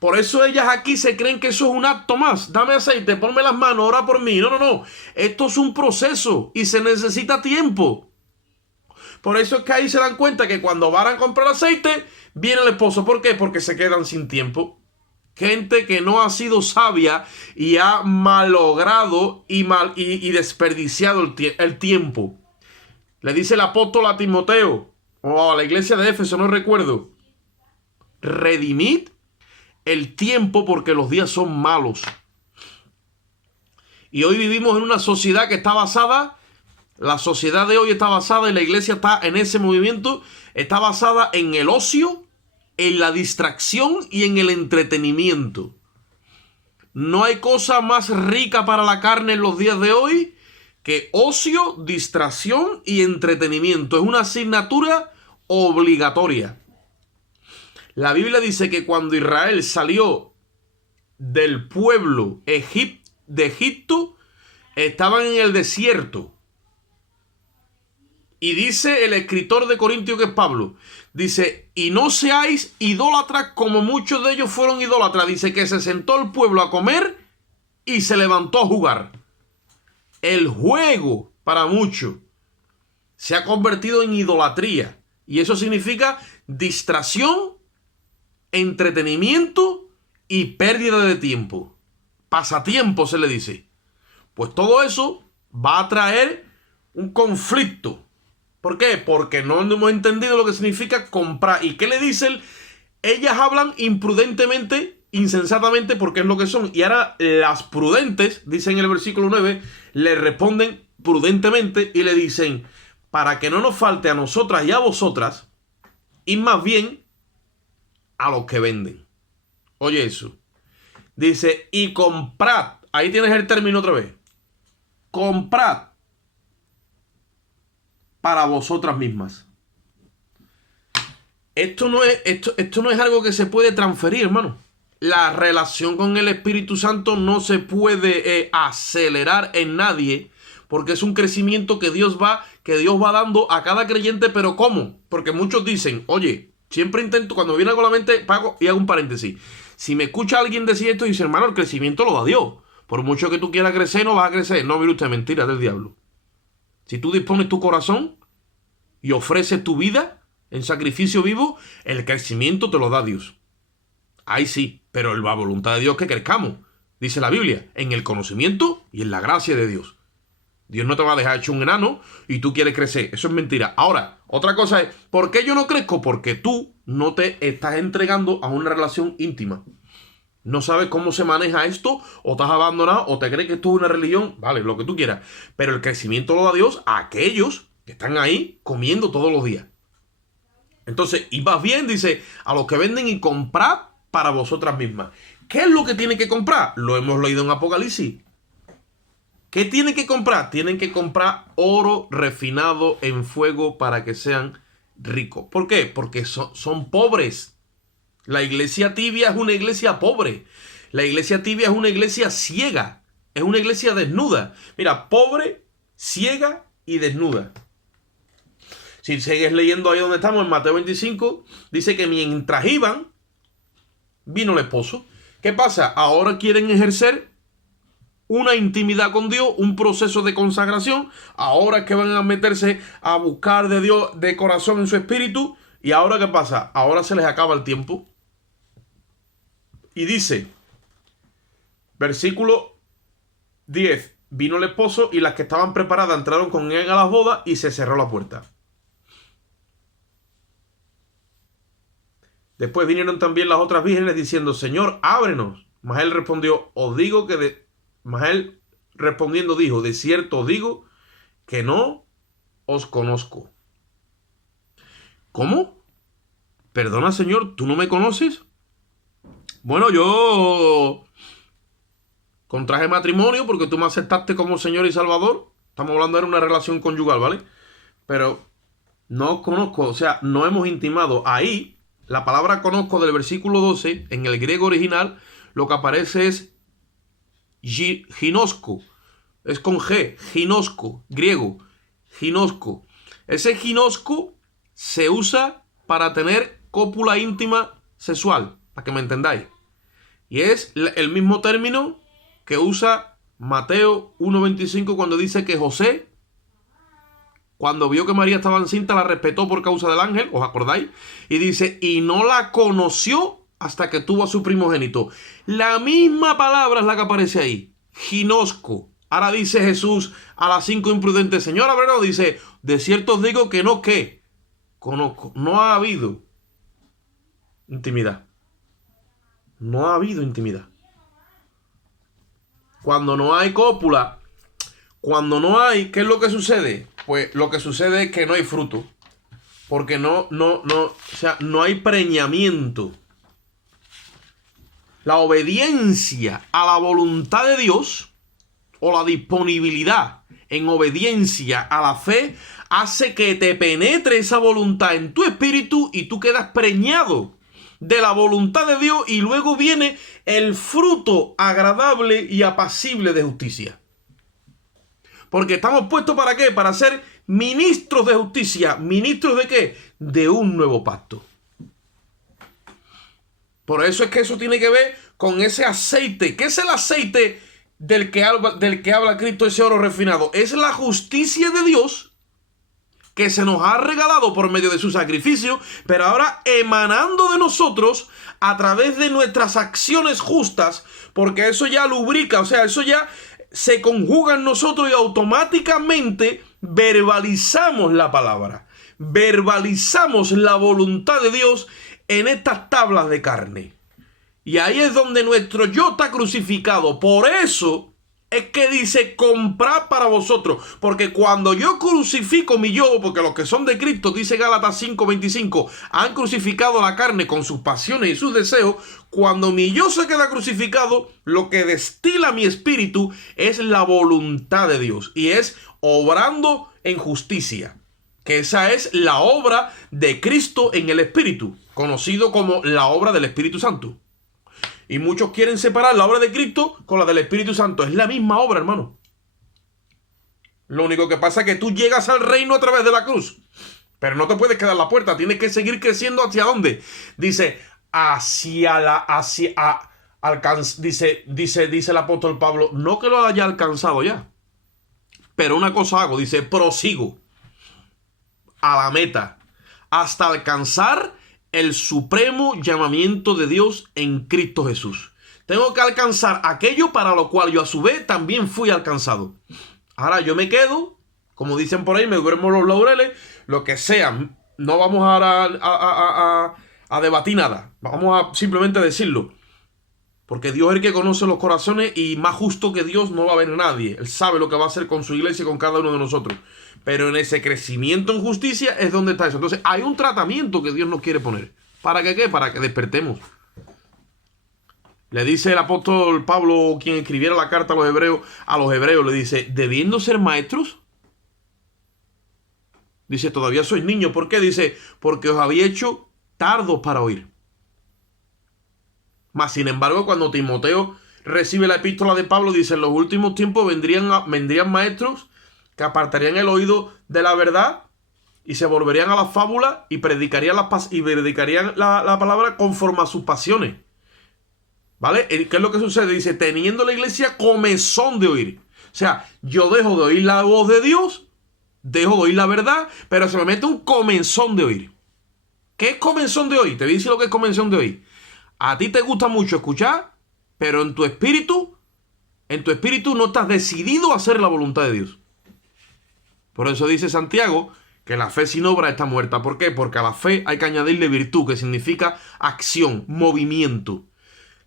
Por eso ellas aquí se creen que eso es un acto más. Dame aceite, ponme las manos, ora por mí. No. Esto es un proceso y se necesita tiempo. Por eso es que ahí se dan cuenta que cuando van a comprar aceite, viene el esposo. ¿Por qué? Porque se quedan sin tiempo. Gente que no ha sido sabia y ha malogrado y desperdiciado el tiempo. Le dice el apóstol a Timoteo, o a la iglesia de Éfeso, no recuerdo. Redimid el tiempo porque los días son malos. Y hoy vivimos en una sociedad que está basada, la sociedad de hoy está basada, y la iglesia está en ese movimiento, está basada en el ocio, en la distracción y en el entretenimiento. No hay cosa más rica para la carne en los días de hoy que ocio, distracción y entretenimiento. Es una asignatura obligatoria. La Biblia dice que cuando Israel salió del pueblo de Egipto, estaban en el desierto. Y dice el escritor de Corintios, que es Pablo, dice, y no seáis idólatras como muchos de ellos fueron idólatras. Dice que se sentó el pueblo a comer y se levantó a jugar. El juego, para muchos, se ha convertido en idolatría. Y eso significa distracción, entretenimiento y pérdida de tiempo. Pasatiempo se le dice. Pues todo eso va a traer un conflicto. ¿Por qué? Porque no hemos entendido lo que significa comprar. ¿Y qué le dicen? Ellas hablan imprudentemente, insensatamente, porque es lo que son. Y ahora las prudentes, dice en el versículo 9, le responden prudentemente y le dicen, para que no nos falte a nosotras y a vosotras, y más bien a los que venden. Oye eso. Dice, y comprad. Ahí tienes el término otra vez. Comprad para vosotras mismas. Esto no es algo que se puede transferir, hermano. La relación con el Espíritu Santo no se puede acelerar en nadie, porque es un crecimiento que Dios va dando a cada creyente. Pero ¿cómo? Porque muchos dicen, oye, siempre intento, cuando me viene algo a la mente, pago y hago un paréntesis. Si me escucha alguien decir esto, dice, hermano, el crecimiento lo da Dios. Por mucho que tú quieras crecer, no vas a crecer. No, mire usted, mentira del diablo. Si tú dispones tu corazón y ofreces tu vida en sacrificio vivo, el crecimiento te lo da Dios. Ahí sí, pero la voluntad de Dios es que crezcamos, dice la Biblia, en el conocimiento y en la gracia de Dios. Dios no te va a dejar hecho un enano y tú quieres crecer. Eso es mentira. Ahora, otra cosa es, ¿por qué yo no crezco? Porque tú no te estás entregando a una relación íntima. No sabes cómo se maneja esto, o estás abandonado, o te crees que esto es una religión, vale, lo que tú quieras. Pero el crecimiento lo da Dios a aquellos que están ahí comiendo todos los días. Entonces, y más bien, dice, a los que venden y comprad para vosotras mismas. ¿Qué es lo que tienen que comprar? Lo hemos leído en Apocalipsis. ¿Qué tienen que comprar? Tienen que comprar oro refinado en fuego para que sean ricos. ¿Por qué? Porque son pobres. La iglesia tibia es una iglesia pobre. La iglesia tibia es una iglesia ciega. Es una iglesia desnuda. Mira, pobre, ciega y desnuda. Si sigues leyendo ahí donde estamos, en Mateo 25, dice que mientras iban, vino el esposo. ¿Qué pasa? Ahora quieren ejercer una intimidad con Dios, un proceso de consagración. Ahora es que van a meterse a buscar de Dios de corazón en su espíritu. ¿Y ahora qué pasa? Ahora se les acaba el tiempo. Y dice, versículo 10, vino el esposo y las que estaban preparadas entraron con él a las bodas y se cerró la puerta. Después vinieron también las otras vírgenes diciendo, Señor, ábrenos. Mas él respondió, os digo que Mas él respondiendo dijo, de cierto os digo que no os conozco. ¿Cómo? Perdona, Señor, ¿tú no me conoces? Bueno, yo contraje matrimonio porque tú me aceptaste como Señor y Salvador. Estamos hablando de una relación conyugal, ¿vale? Pero no os conozco, o sea, no hemos intimado. Ahí, la palabra conozco del versículo 12, en el griego original, lo que aparece es ginosco. Es con G, ginosco, griego, ginosco. Ese ginosco se usa para tener cópula íntima sexual, para que me entendáis. Y es el mismo término que usa Mateo 1.25 cuando dice que José, cuando vio que María estaba encinta, la respetó por causa del ángel, ¿os acordáis? Y dice, y no la conoció hasta que tuvo a su primogénito. La misma palabra es la que aparece ahí, ginosco. Ahora dice Jesús a las 5 imprudentes, Señor, ábrenos, dice, de cierto os digo que no, ¿qué? Conozco. No ha habido intimidad. No ha habido intimidad. Cuando no hay cópula, cuando no hay, ¿qué es lo que sucede? Pues lo que sucede es que no hay fruto. Porque o sea, no hay preñamiento. La obediencia a la voluntad de Dios o la disponibilidad en obediencia a la fe hace que te penetre esa voluntad en tu espíritu y tú quedas preñado de la voluntad de Dios y luego viene el fruto agradable y apacible de justicia. Porque estamos puestos ¿para qué? Para ser ministros de justicia. ¿Ministros de qué? De un nuevo pacto. Por eso es que eso tiene que ver con ese aceite. ¿Qué es el aceite del que habla Cristo, ese oro refinado? Es la justicia de Dios que se nos ha regalado por medio de su sacrificio, pero ahora emanando de nosotros a través de nuestras acciones justas, porque eso ya lubrica, o sea, eso ya se conjuga en nosotros y automáticamente verbalizamos la palabra, verbalizamos la voluntad de Dios en estas tablas de carne. Y ahí es donde nuestro yo está crucificado. Por eso es que dice, comprad para vosotros. Porque cuando yo crucifico mi yo, porque los que son de Cristo, dice Gálatas 5:25, han crucificado la carne con sus pasiones y sus deseos. Cuando mi yo se queda crucificado, lo que destila mi espíritu es la voluntad de Dios. Y es obrando en justicia. Que esa es la obra de Cristo en el Espíritu, conocido como la obra del Espíritu Santo. Y muchos quieren separar la obra de Cristo con la del Espíritu Santo. Es la misma obra, hermano. Lo único que pasa es que tú llegas al reino a través de la cruz. Pero no te puedes quedar en la puerta. Tienes que seguir creciendo. ¿Hacia dónde? Dice, dice el apóstol Pablo, no que lo haya alcanzado ya. Pero una cosa hago, dice, prosigo a la meta hasta alcanzar el supremo llamamiento de Dios en Cristo Jesús. Tengo que alcanzar aquello para lo cual yo a su vez también fui alcanzado. Ahora yo me quedo, como dicen por ahí, me duermo los laureles, lo que sea. No vamos a debatir nada. Vamos a simplemente decirlo. Porque Dios es el que conoce los corazones y más justo que Dios no va a haber nadie. Él sabe lo que va a hacer con su iglesia y con cada uno de nosotros. Pero en ese crecimiento en justicia es donde está eso. Entonces hay un tratamiento que Dios nos quiere poner. ¿Para que qué? Para que despertemos. Le dice el apóstol Pablo, quien escribiera la carta a los hebreos, le dice, debiendo ser maestros. Dice, todavía sois niños. ¿Por qué? Dice, porque os había hecho tardos para oír. Mas, sin embargo, cuando Timoteo recibe la epístola de Pablo, dice, en los últimos tiempos vendrían maestros que apartarían el oído de la verdad y se volverían a las fábulas y predicarían la palabra conforme a sus pasiones. ¿Vale? ¿Qué es lo que sucede? Dice, teniendo la iglesia comezón de oír. O sea, yo dejo de oír la voz de Dios, dejo de oír la verdad, pero se me mete un comezón de oír. ¿Qué es comezón de oír? Te voy a decir lo que es comezón de oír. A ti te gusta mucho escuchar, pero en tu espíritu no estás decidido a hacer la voluntad de Dios. Por eso dice Santiago que la fe sin obra está muerta. ¿Por qué? Porque a la fe hay que añadirle virtud, que significa acción, movimiento.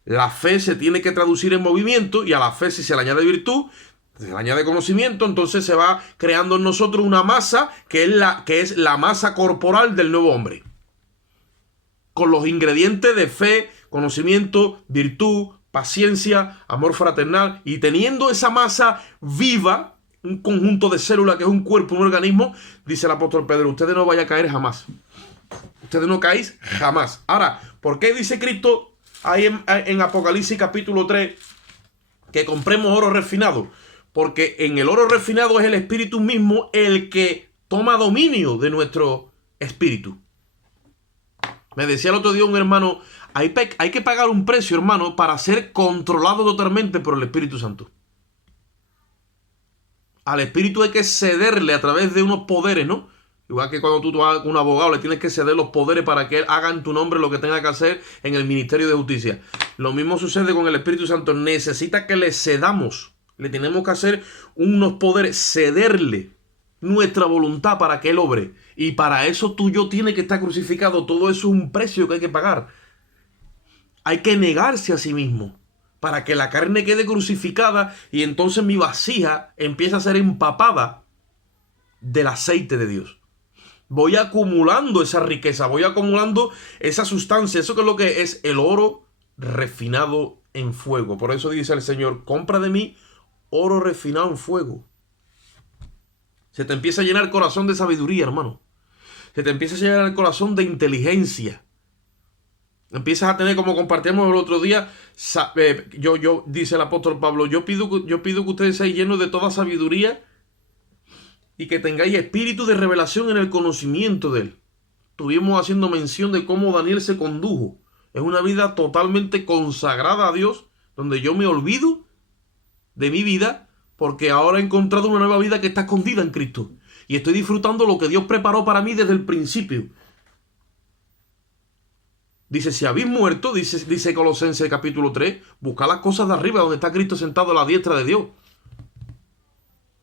La fe se tiene que traducir en movimiento, y a la fe, si se le añade virtud, se le añade conocimiento, entonces se va creando en nosotros una masa que es la masa corporal del nuevo hombre. Con los ingredientes de fe, conocimiento, virtud, paciencia, amor fraternal, y teniendo esa masa viva, un conjunto de células que es un cuerpo, un organismo, dice el apóstol Pedro, ustedes no vayan a caer jamás. Ustedes no caéis jamás. Ahora, ¿por qué dice Cristo ahí en Apocalipsis capítulo 3 que compremos oro refinado? Porque en el oro refinado es el espíritu mismo el que toma dominio de nuestro espíritu. Me decía el otro día un hermano, hay que pagar un precio, hermano, para ser controlado totalmente por el Espíritu Santo. Al Espíritu hay que cederle a través de unos poderes, ¿no? Igual que cuando tú vas con un abogado, le tienes que ceder los poderes para que él haga en tu nombre lo que tenga que hacer en el ministerio de justicia. Lo mismo sucede con el Espíritu Santo. Necesita que le cedamos. Le tenemos que hacer unos poderes, cederle nuestra voluntad para que él obre. Y para eso tú y yo tiene que estar crucificado. Todo eso es un precio que hay que pagar. Hay que negarse a sí mismo para que la carne quede crucificada y entonces mi vasija empieza a ser empapada del aceite de Dios. Voy acumulando esa riqueza, voy acumulando esa sustancia. Eso que es lo que es el oro refinado en fuego. Por eso dice el Señor, compra de mí oro refinado en fuego. Se te empieza a llenar el corazón de sabiduría, hermano. Se te empieza a llenar el corazón de inteligencia. Empiezas a tener, como compartíamos el otro día, dice el apóstol Pablo, yo pido que ustedes sean llenos de toda sabiduría y que tengáis espíritu de revelación en el conocimiento de él. Estuvimos haciendo mención de cómo Daniel se condujo. Es una vida totalmente consagrada a Dios, donde yo me olvido de mi vida, porque ahora he encontrado una nueva vida que está escondida en Cristo. Y estoy disfrutando lo que Dios preparó para mí desde el principio. Dice, si habéis muerto, dice Colosenses capítulo 3, buscad las cosas de arriba, donde está Cristo sentado a la diestra de Dios.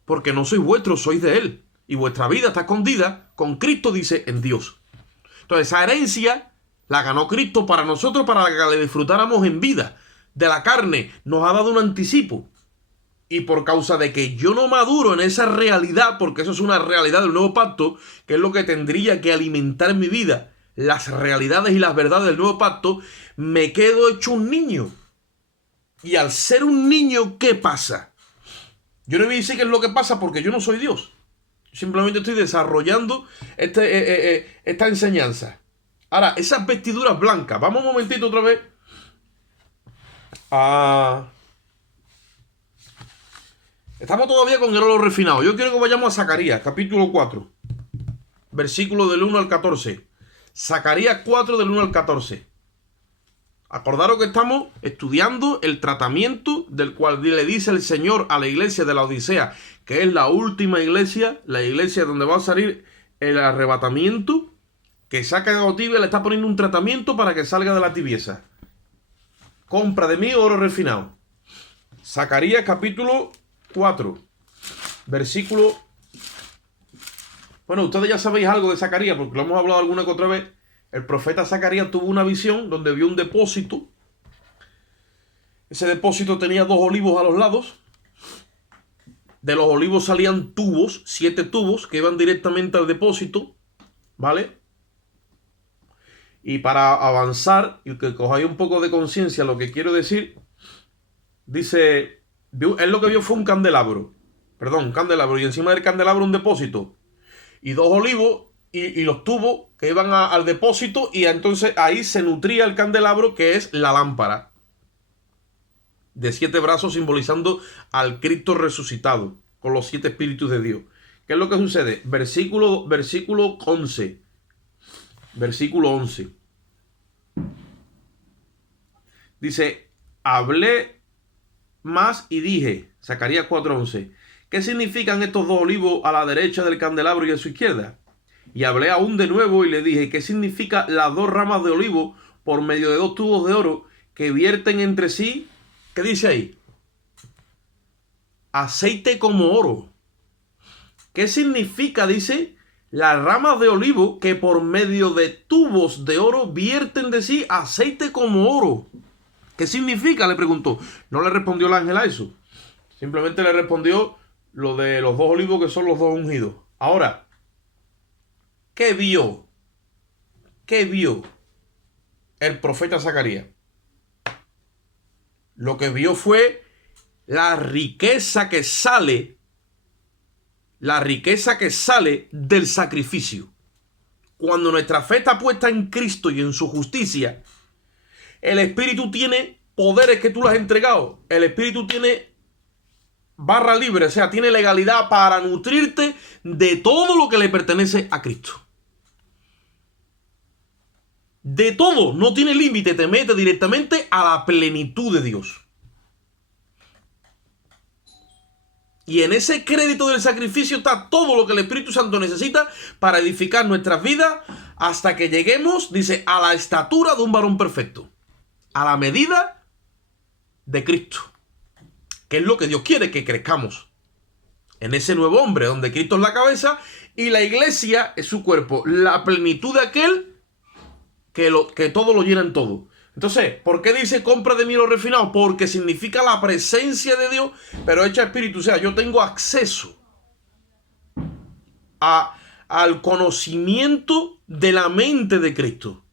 Porque no sois vuestros, sois de Él. Y vuestra vida está escondida con Cristo, dice, en Dios. Entonces, esa herencia la ganó Cristo para nosotros, para que la disfrutáramos en vida. De la carne nos ha dado un anticipo. Y por causa de que yo no maduro en esa realidad, porque eso es una realidad del nuevo pacto, que es lo que tendría que alimentar mi vida, las realidades y las verdades del nuevo pacto, me quedo hecho un niño. Y al ser un niño, ¿qué pasa? Yo no voy a decir qué es lo que pasa porque yo no soy Dios. Simplemente estoy desarrollando esta enseñanza. Ahora, esas vestiduras blancas. Vamos un momentito otra vez a... Estamos todavía con el oro refinado. Yo quiero que vayamos a Zacarías, capítulo 4. Versículo del 1 al 14. Zacarías 4 del 1 al 14. Acordaros que estamos estudiando el tratamiento del cual le dice el Señor a la iglesia de la Odisea, que es la última iglesia, la iglesia donde va a salir el arrebatamiento, que saca de la tibia, le está poniendo un tratamiento para que salga de la tibieza. Compra de mí oro refinado. Zacarías capítulo 4, versículo... Bueno, ustedes ya sabéis algo de Zacarías, porque lo hemos hablado alguna que otra vez. El profeta Zacarías tuvo una visión donde vio un depósito. Ese depósito tenía 2 olivos a los lados. De los olivos salían tubos, 7 tubos que iban directamente al depósito, ¿vale? Y para avanzar y que cojáis un poco de conciencia lo que quiero decir, dice, él lo que vio fue un candelabro, y encima del candelabro un depósito, y 2 olivos, y los tubos que iban al depósito, y entonces ahí se nutría el candelabro, que es la lámpara de 7 brazos, simbolizando al Cristo resucitado con los 7 espíritus de Dios. ¿Qué es lo que sucede? Versículo 11. Versículo 11. Dice, hablé más y dije, Zacarías 4:11, ¿qué significan estos 2 olivos a la derecha del candelabro y a su izquierda? Y hablé aún de nuevo y le dije, ¿qué significa las 2 ramas de olivo por medio de 2 tubos de oro que vierten entre sí, ¿qué dice ahí? Aceite como oro. ¿Qué significa? Dice, las ramas de olivo que por medio de tubos de oro vierten de sí aceite como oro. ¿Qué significa? Le preguntó. No le respondió el ángel a eso. Simplemente le respondió lo de los 2 olivos que son los 2 ungidos. Ahora, ¿qué vio? ¿Qué vio el profeta Zacarías? Lo que vio fue la riqueza que sale del sacrificio. Cuando nuestra fe está puesta en Cristo y en su justicia, el Espíritu tiene poderes que tú le has entregado. El Espíritu tiene barra libre, o sea, tiene legalidad para nutrirte de todo lo que le pertenece a Cristo. De todo, no tiene límite, te mete directamente a la plenitud de Dios. Y en ese crédito del sacrificio está todo lo que el Espíritu Santo necesita para edificar nuestras vidas hasta que lleguemos, dice, a la estatura de un varón perfecto. A la medida de Cristo. Que es lo que Dios quiere que crezcamos. En ese nuevo hombre donde Cristo es la cabeza y la iglesia es su cuerpo. La plenitud de aquel que todo lo llena en todo. Entonces, ¿por qué dice compra de mí lo refinado? Porque significa la presencia de Dios, pero hecha espíritu. O sea, yo tengo acceso al conocimiento de la mente de Cristo.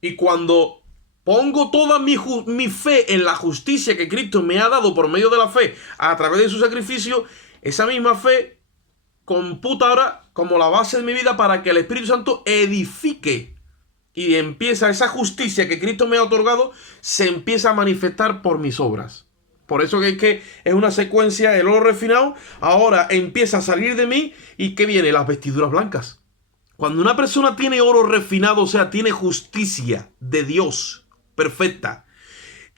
Y cuando pongo toda mi fe en la justicia que Cristo me ha dado por medio de la fe, a través de su sacrificio, esa misma fe computa ahora como la base de mi vida para que el Espíritu Santo edifique. Y empieza esa justicia que Cristo me ha otorgado, se empieza a manifestar por mis obras. Por eso que es una secuencia, el oro refinado, ahora empieza a salir de mí. ¿Y qué viene? Las vestiduras blancas. Cuando una persona tiene oro refinado, o sea, tiene justicia de Dios perfecta,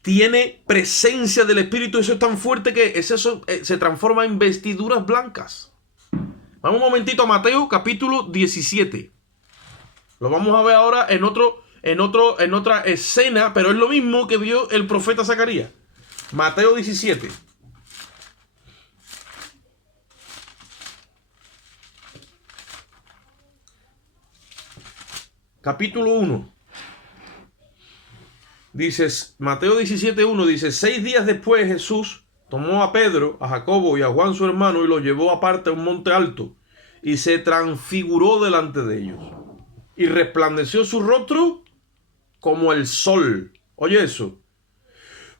tiene presencia del Espíritu, eso es tan fuerte que eso se transforma en vestiduras blancas. Vamos un momentito a Mateo capítulo 17. Lo vamos a ver ahora en otra escena, pero es lo mismo que vio el profeta Zacarías. Mateo 17. Capítulo 1. Dices, Mateo 17:1 dice, 6 días después Jesús tomó a Pedro, a Jacobo y a Juan su hermano y los llevó aparte a un monte alto y se transfiguró delante de ellos. Y resplandeció su rostro como el sol. Oye eso.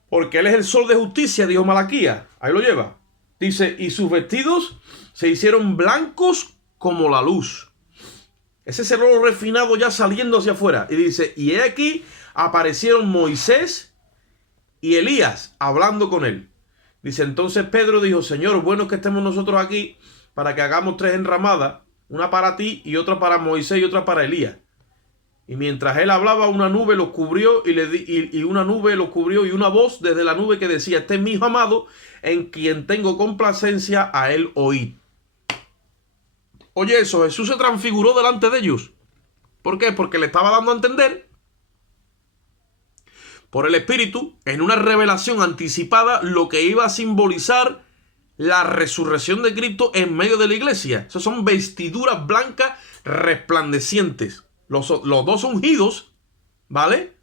Porque él es el sol de justicia, dijo Malaquías. Ahí lo lleva. Dice, y sus vestidos se hicieron blancos como la luz. Ese es el oro refinado ya saliendo hacia afuera. Y dice, y he aquí aparecieron Moisés y Elías hablando con él. Dice, entonces Pedro dijo, Señor, bueno es que estemos nosotros aquí para que hagamos 3 enramadas. Una para ti y otra para Moisés y otra para Elías. Y mientras él hablaba, una nube los cubrió y una nube los cubrió y una voz desde la nube que decía, este es mi hijo amado en quien tengo complacencia, a él oíd. Oye eso, Jesús se transfiguró delante de ellos. ¿Por qué? Porque le estaba dando a entender por el Espíritu en una revelación anticipada lo que iba a simbolizar la resurrección de Cristo en medio de la iglesia. Esas son vestiduras blancas resplandecientes. Los 2 ungidos, ¿vale?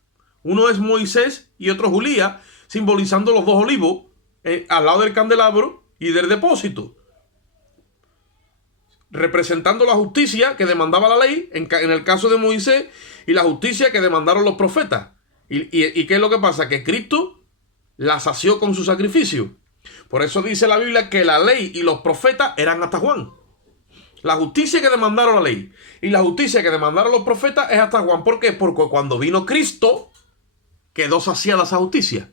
Uno es Moisés y otro es Elías, simbolizando los 2 olivos al lado del candelabro y del depósito. Representando la justicia que demandaba la ley, en el caso de Moisés, y la justicia que demandaron los profetas. ¿Y qué es lo que pasa? Que Cristo la sació con su sacrificio. Por eso dice la Biblia que la ley y los profetas eran hasta Juan. La justicia que demandaron la ley y la justicia que demandaron los profetas es hasta Juan. ¿Por qué? Porque cuando vino Cristo quedó saciada esa justicia.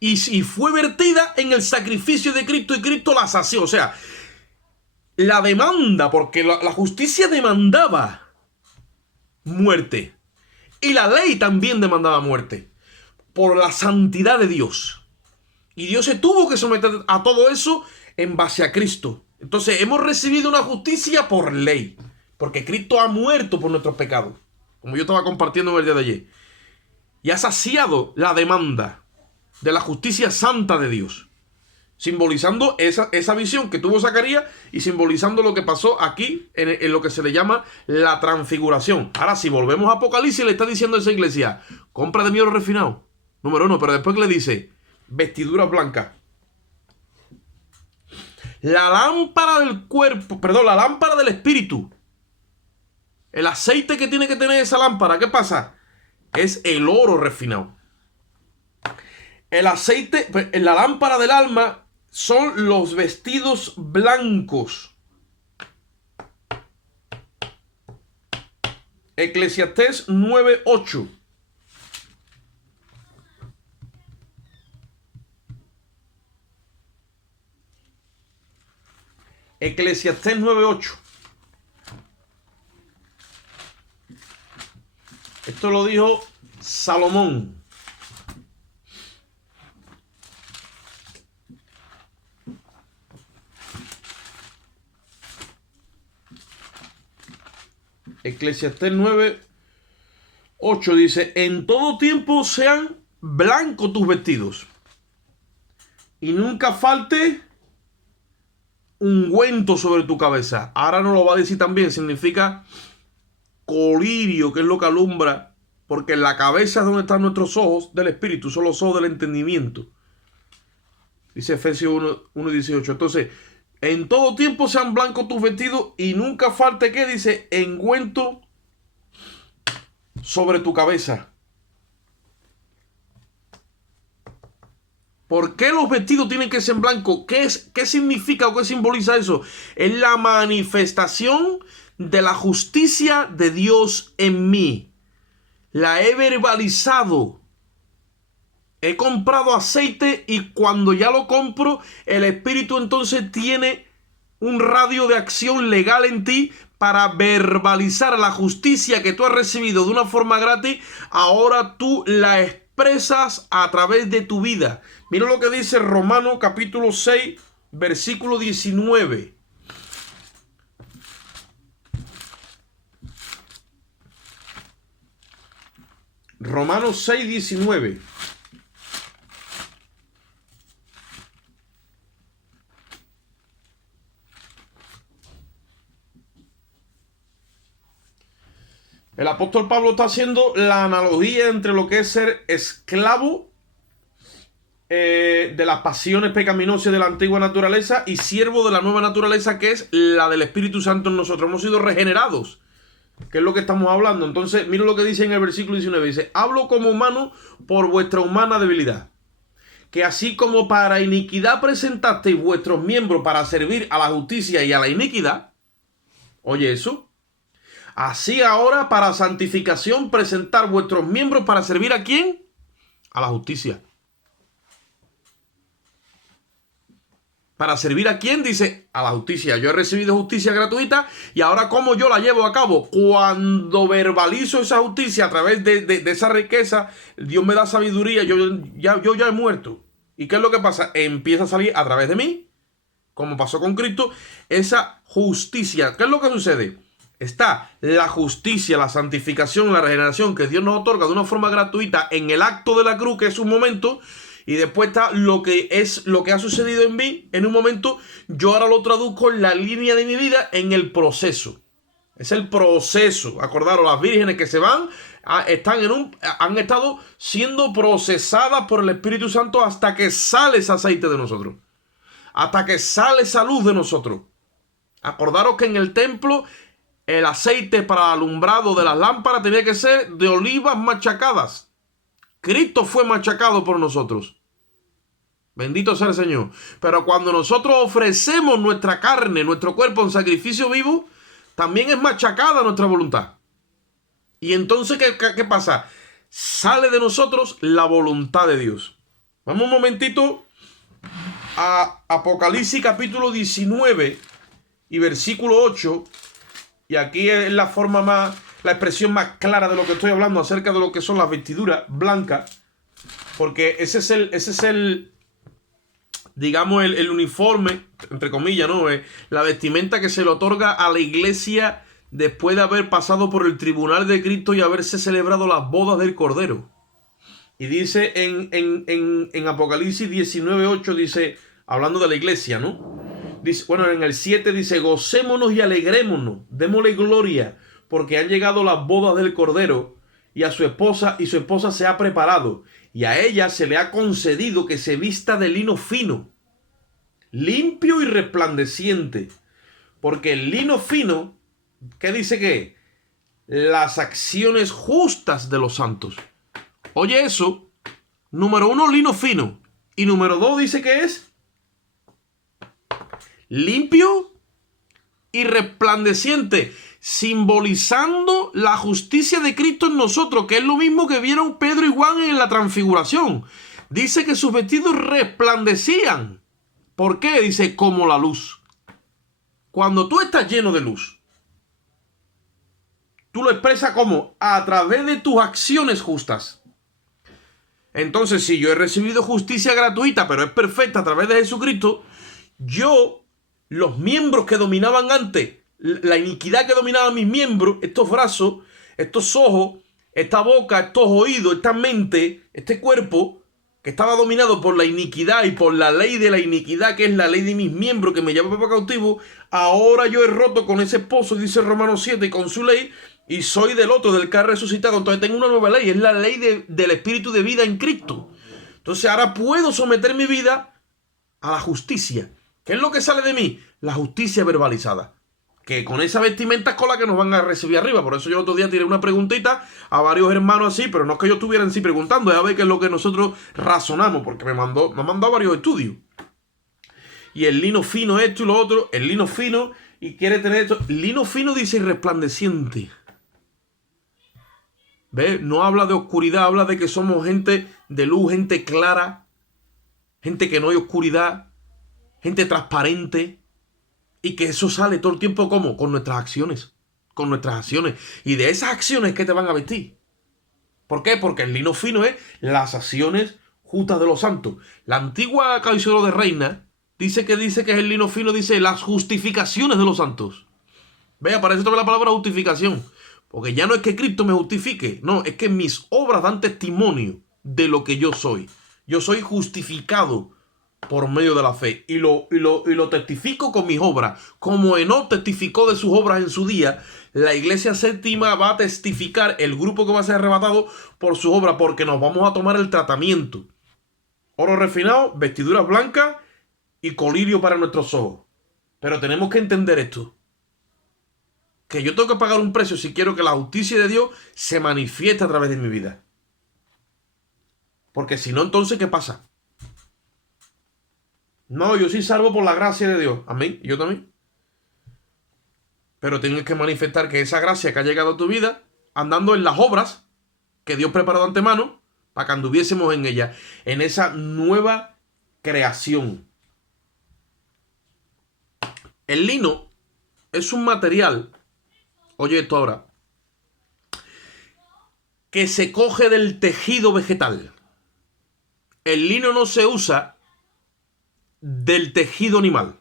Y fue vertida en el sacrificio de Cristo y Cristo la sació. O sea, la demanda, porque la justicia demandaba muerte. Y la ley también demandaba muerte. Por la santidad de Dios. Y Dios se tuvo que someter a todo eso en base a Cristo. Entonces hemos recibido una justicia por ley. Porque Cristo ha muerto por nuestros pecados. como yo estaba compartiendo en el día de ayer, y ha saciado la demanda de la justicia santa de Dios, simbolizando esa visión que tuvo Zacarías y simbolizando lo que pasó aquí en lo que se le llama la transfiguración. Ahora, si volvemos a Apocalipsis, le está diciendo a esa iglesia, compra de mi oro refinado, número 1, pero después le dice, vestiduras blancas. La lámpara del cuerpo, perdón, la lámpara del espíritu, el aceite que tiene que tener esa lámpara, ¿qué pasa? Es el oro refinado. El aceite, la lámpara del alma son los vestidos blancos. Eclesiastés 9:8. Eclesiastés 9:8. Esto lo dijo Salomón. Eclesiastés 9:8 dice, en todo tiempo sean blancos tus vestidos y nunca falte ungüento sobre tu cabeza. Ahora no lo va a decir también, significa colirio, que es lo que alumbra, porque en la cabeza es donde están nuestros ojos del espíritu, son los ojos del entendimiento. Dice Efesios 1:18. Entonces, en todo tiempo sean blancos tus vestidos y nunca falte, ¿qué dice? Ungüento sobre tu cabeza. ¿Por qué los vestidos tienen que ser blancos? ¿Qué significa o qué simboliza eso? Es la manifestación de la justicia de Dios en mí. La he verbalizado. He comprado aceite y cuando ya lo compro, el Espíritu entonces tiene un radio de acción legal en ti para verbalizar la justicia que tú has recibido de una forma gratis. Ahora tú la expresas a través de tu vida. Mira lo que dice Romanos capítulo 6, versículo 19. Romanos 6, 19. El apóstol Pablo está haciendo la analogía entre lo que es ser esclavo de las pasiones pecaminosas de la antigua naturaleza y siervo de la nueva naturaleza, que es la del Espíritu Santo en nosotros. Hemos sido regenerados, que es lo que estamos hablando. Entonces, miren lo que dice en el versículo 19. Dice, hablo como humano por vuestra humana debilidad, que así como para iniquidad presentasteis vuestros miembros para servir a la justicia y a la iniquidad, oye eso, así ahora para santificación presentar vuestros miembros para servir ¿a quién? A la justicia. ¿Para servir a quién? Dice, a la justicia. Yo he recibido justicia gratuita y ahora ¿cómo yo la llevo a cabo? Cuando verbalizo esa justicia a través de esa riqueza, Dios me da sabiduría, yo ya he muerto. ¿Y qué es lo que pasa? Empieza a salir a través de mí, como pasó con Cristo, esa justicia. ¿Qué es lo que sucede? Está la justicia, la santificación, la regeneración que Dios nos otorga de una forma gratuita en el acto de la cruz, que es un momento. Y después está lo que ha sucedido en mí en un momento. Yo ahora lo traduzco en la línea de mi vida, en el proceso. Es el proceso. Acordaros, las vírgenes que se van han estado siendo procesadas por el Espíritu Santo hasta que sale ese aceite de nosotros. Hasta que sale esa luz de nosotros. Acordaros que en el templo el aceite para el alumbrado de las lámparas tenía que ser de olivas machacadas. Cristo fue machacado por nosotros. Bendito sea el Señor. Pero cuando nosotros ofrecemos nuestra carne, nuestro cuerpo en sacrificio vivo, también es machacada nuestra voluntad. Y entonces, ¿qué pasa? Sale de nosotros la voluntad de Dios. Vamos un momentito a Apocalipsis capítulo 19 y versículo 8. Y aquí es la expresión más clara de lo que estoy hablando acerca de lo que son las vestiduras blancas. Porque ese es el digamos, el uniforme, entre comillas, ¿no? La vestimenta que se le otorga a la iglesia después de haber pasado por el tribunal de Cristo y haberse celebrado las bodas del Cordero. Y dice en Apocalipsis 19:8, dice, hablando de la iglesia, ¿no? Dice, bueno, en el 7 dice, gocémonos y alegrémonos, démosle gloria, porque han llegado las bodas del Cordero y su esposa se ha preparado, y a ella se le ha concedido que se vista de lino fino, limpio y resplandeciente, porque el lino fino, ¿qué dice que? Las acciones justas de los santos. Oye eso, número 1, lino fino, y número 2 dice que es limpio y resplandeciente, simbolizando la justicia de Cristo en nosotros, que es lo mismo que vieron Pedro y Juan en la transfiguración. Dice que sus vestidos resplandecían. ¿Por qué? Dice, como la luz. Cuando tú estás lleno de luz, tú lo expresas como a través de tus acciones justas. Entonces, si yo he recibido justicia gratuita, pero es perfecta a través de Jesucristo, los miembros que dominaban antes, la iniquidad que dominaba mis miembros, estos brazos, estos ojos, esta boca, estos oídos, esta mente, este cuerpo, que estaba dominado por la iniquidad y por la ley de la iniquidad, que es la ley de mis miembros que me lleva para cautivo, ahora yo he roto con ese pozo, dice Romanos 7, y con su ley, y soy del otro, del que ha resucitado. Entonces tengo una nueva ley, es la ley del espíritu de vida en Cristo. Entonces ahora puedo someter mi vida a la justicia. ¿Qué es lo que sale de mí? La justicia verbalizada. Que con esa vestimenta es con la que nos van a recibir arriba. Por eso yo el otro día tiré una preguntita a varios hermanos así, pero no es que yo estuviera en sí preguntando, es a ver qué es lo que nosotros razonamos, porque me mandó varios estudios. Y el lino fino esto y lo otro, el lino fino, y quiere tener esto. Lino fino dice resplandeciente. ¿Ves? No habla de oscuridad, habla de que somos gente de luz, gente clara, gente que no hay oscuridad, gente transparente, y que eso sale todo el tiempo ¿cómo? Con nuestras acciones, y de esas acciones que te van a vestir. ¿Por qué? Porque el lino fino es las acciones justas de los santos. La antigua Caballero de Reina dice que es el lino fino, dice las justificaciones de los santos. Vea, aparece toda la palabra justificación. Porque ya no es que Cristo me justifique, no, es que mis obras dan testimonio de lo que yo soy. Yo soy justificado por medio de la fe y lo testifico con mis obras. Como Enoc testificó de sus obras en su día, la iglesia séptima va a testificar, el grupo que va a ser arrebatado, por su obra, porque nos vamos a tomar el tratamiento. Oro refinado, vestiduras blancas y colirio para nuestros ojos. Pero tenemos que entender esto. Que yo tengo que pagar un precio si quiero que la justicia de Dios se manifieste a través de mi vida. Porque si no, entonces, ¿qué pasa? No, yo soy salvo por la gracia de Dios. Amén. Yo también. Pero tienes que manifestar que esa gracia que ha llegado a tu vida, andando en las obras que Dios preparó de antemano, para que anduviésemos en ella, en esa nueva creación. El lino es un material, oye esto ahora, que se coge del tejido vegetal. El lino no se usa del tejido animal.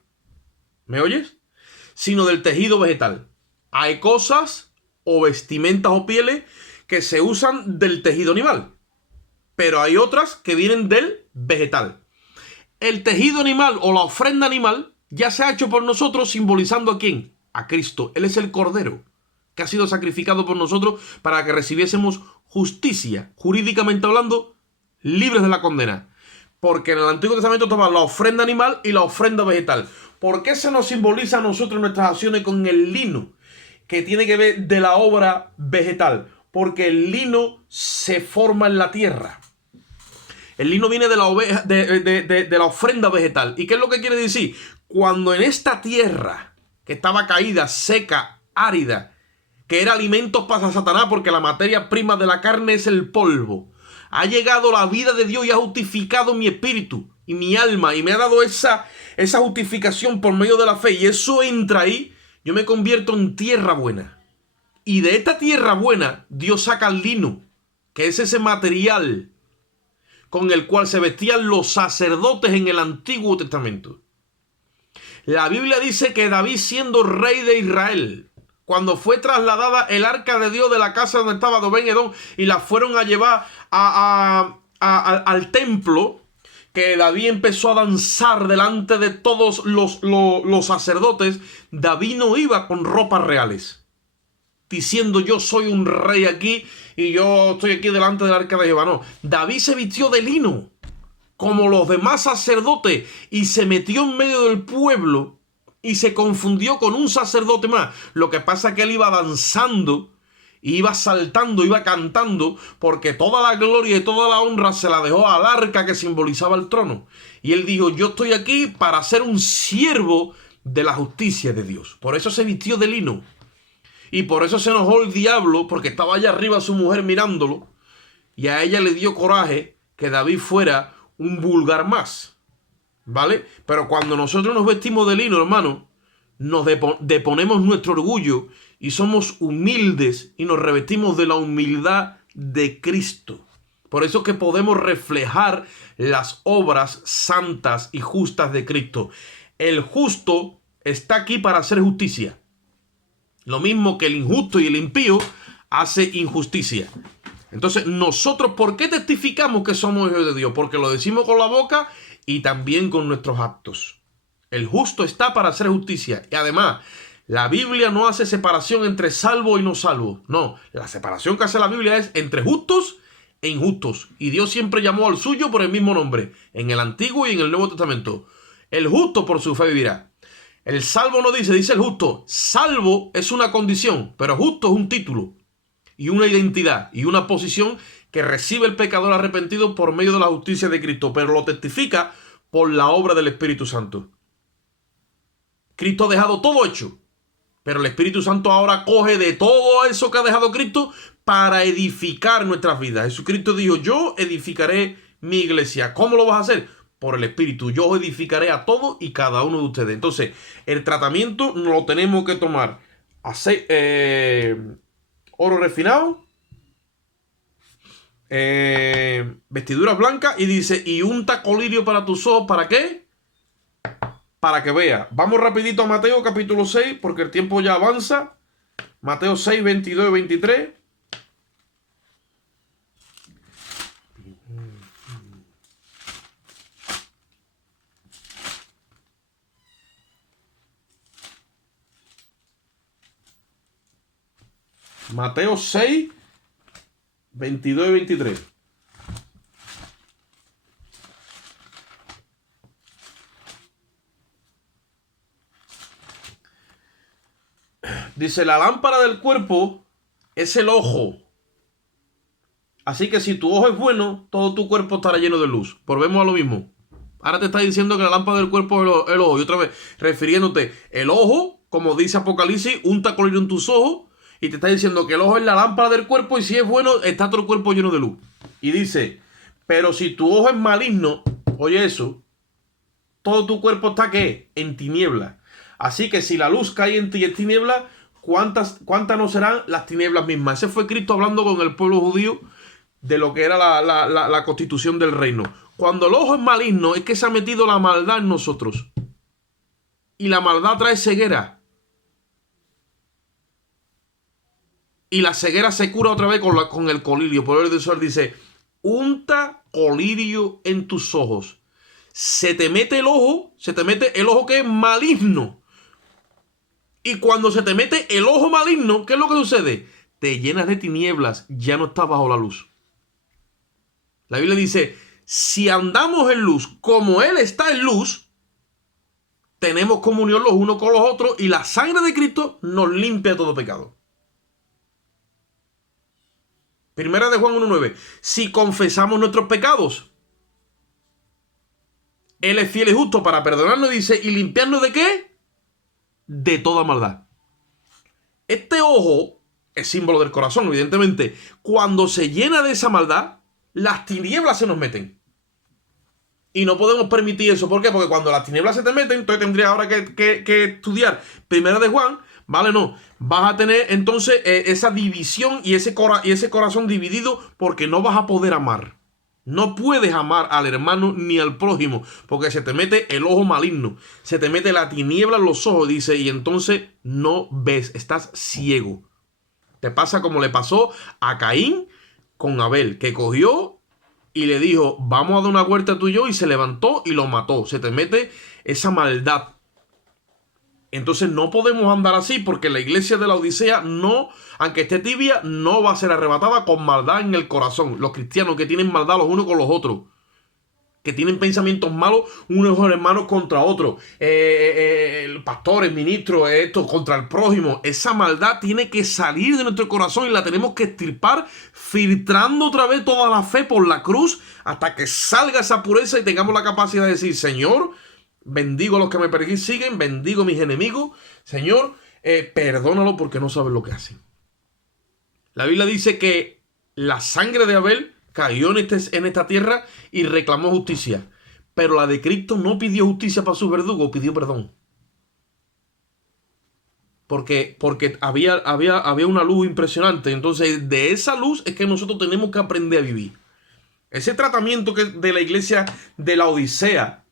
¿Me oyes? Sino del tejido vegetal. Hay cosas o vestimentas o pieles que se usan del tejido animal. Pero hay otras que vienen del vegetal. El tejido animal o la ofrenda animal ya se ha hecho por nosotros, simbolizando ¿a quién? A Cristo. Él es el Cordero que ha sido sacrificado por nosotros para que recibiésemos justicia, jurídicamente hablando, libres de la condena. Porque en el Antiguo Testamento estaba la ofrenda animal y la ofrenda vegetal. ¿Por qué se nos simboliza a nosotros nuestras acciones con el lino? Que tiene que ver de la obra vegetal. Porque el lino se forma en la tierra. El lino viene de la ofrenda vegetal. ¿Y qué es lo que quiere decir? Cuando en esta tierra, que estaba caída, seca, árida, que era alimentos para Satanás, porque la materia prima de la carne es el polvo, ha llegado la vida de Dios y ha justificado mi espíritu y mi alma, y me ha dado esa justificación por medio de la fe, y eso entra ahí, yo me convierto en tierra buena. Y de esta tierra buena, Dios saca el lino, que es ese material con el cual se vestían los sacerdotes en el Antiguo Testamento. La Biblia dice que David, siendo rey de Israel, cuando fue trasladada el arca de Dios de la casa donde estaba Obed-Edom y la fueron a llevar al templo, que David empezó a danzar delante de todos los sacerdotes, David no iba con ropas reales, diciendo yo soy un rey aquí y yo estoy aquí delante del arca de Jehová. No, David se vistió de lino, como los demás sacerdotes, y se metió en medio del pueblo y se confundió con un sacerdote más. Lo que pasa es que él iba danzando, iba saltando, iba cantando, porque toda la gloria y toda la honra se la dejó al arca que simbolizaba el trono. Y él dijo, yo estoy aquí para ser un siervo de la justicia de Dios. Por eso se vistió de lino. Y por eso se enojó el diablo, porque estaba allá arriba su mujer mirándolo. Y a ella le dio coraje que David fuera un vulgar más. ¿Vale? Pero cuando nosotros nos vestimos de lino, hermano, nos deponemos nuestro orgullo y somos humildes y nos revestimos de la humildad de Cristo. Por eso es que podemos reflejar las obras santas y justas de Cristo. El justo está aquí para hacer justicia. Lo mismo que el injusto y el impío hace injusticia. Entonces, nosotros, ¿por qué testificamos que somos hijos de Dios? Porque lo decimos con la boca y también con nuestros actos. El justo está para hacer justicia. Y además, la Biblia no hace separación entre salvo y no salvo. No, la separación que hace la Biblia es entre justos e injustos. Y Dios siempre llamó al suyo por el mismo nombre, en el Antiguo y en el Nuevo Testamento. El justo por su fe vivirá. El salvo no dice el justo. Salvo es una condición, pero justo es un título y una identidad y una posición que recibe el pecador arrepentido por medio de la justicia de Cristo, pero lo testifica por la obra del Espíritu Santo. Cristo ha dejado todo hecho, pero el Espíritu Santo ahora coge de todo eso que ha dejado Cristo para edificar nuestras vidas. Jesucristo dijo, yo edificaré mi iglesia. ¿Cómo lo vas a hacer? Por el Espíritu. Yo edificaré a todos y cada uno de ustedes. Entonces, el tratamiento no lo tenemos que tomar. Oro refinado, vestiduras blancas, y dice, y unta colirio para tus ojos. ¿Para qué? Para que vea. Vamos rapidito a Mateo capítulo 6, porque el tiempo ya avanza. Mateo 6, 22 y 23. Mateo 6, 22 y 23. Dice, la lámpara del cuerpo es el ojo. Así que si tu ojo es bueno, todo tu cuerpo estará lleno de luz. Volvemos a lo mismo. Ahora te está diciendo que la lámpara del cuerpo es el ojo. Y otra vez, refiriéndote, el ojo, como dice Apocalipsis, unta colirio en tus ojos. Y te está diciendo que el ojo es la lámpara del cuerpo y si es bueno, está todo el cuerpo lleno de luz. Y dice, pero si tu ojo es maligno, oye eso, todo tu cuerpo está ¿qué? En tiniebla. Así que si la luz cae en ti y en tiniebla, ¿cuántas no serán las tinieblas mismas? Ese fue Cristo hablando con el pueblo judío de lo que era la constitución del reino. Cuando el ojo es maligno, es que se ha metido la maldad en nosotros. Y la maldad trae ceguera. Y la ceguera se cura otra vez con el colirio. Por eso él dice, unta colirio en tus ojos. Se te mete el ojo que es maligno. Y cuando se te mete el ojo maligno, ¿qué es lo que sucede? Te llenas de tinieblas, ya no estás bajo la luz. La Biblia dice, si andamos en luz como Él está en luz, tenemos comunión los unos con los otros y la sangre de Cristo nos limpia todo pecado. Primera de Juan 1:9. Si confesamos nuestros pecados, Él es fiel y justo para perdonarnos, dice, y limpiarnos ¿de qué? De toda maldad. Este ojo es símbolo del corazón, evidentemente. Cuando se llena de esa maldad, las tinieblas se nos meten. Y no podemos permitir eso. ¿Por qué? Porque cuando las tinieblas se te meten, entonces tendrías ahora que estudiar Primera de Juan. ¿Vale? No. Vas a tener entonces esa división y ese corazón dividido porque no vas a poder amar. No puedes amar al hermano ni al prójimo, porque se te mete el ojo maligno, se te mete la tiniebla en los ojos, dice, y entonces no ves, estás ciego. Te pasa como le pasó a Caín con Abel, que cogió y le dijo, vamos a dar una vuelta tú y yo, y se levantó y lo mató. Se te mete esa maldad. Entonces no podemos andar así, porque la iglesia de la Odisea no, aunque esté tibia, no va a ser arrebatada con maldad en el corazón. Los cristianos que tienen maldad los unos con los otros, que tienen pensamientos malos unos hermanos contra otros, pastores, ministros, esto contra el prójimo, esa maldad tiene que salir de nuestro corazón y la tenemos que extirpar, filtrando otra vez toda la fe por la cruz hasta que salga esa pureza y tengamos la capacidad de decir, Señor, bendigo a los que me persiguen, bendigo a mis enemigos, Señor, perdónalo porque no saben lo que hacen. La Biblia dice que la sangre de Abel cayó en esta tierra y reclamó justicia. Pero la de Cristo no pidió justicia para sus verdugos, pidió perdón. Porque había una luz impresionante. Entonces, de esa luz es que nosotros tenemos que aprender a vivir. Ese tratamiento de la iglesia de la Odisea,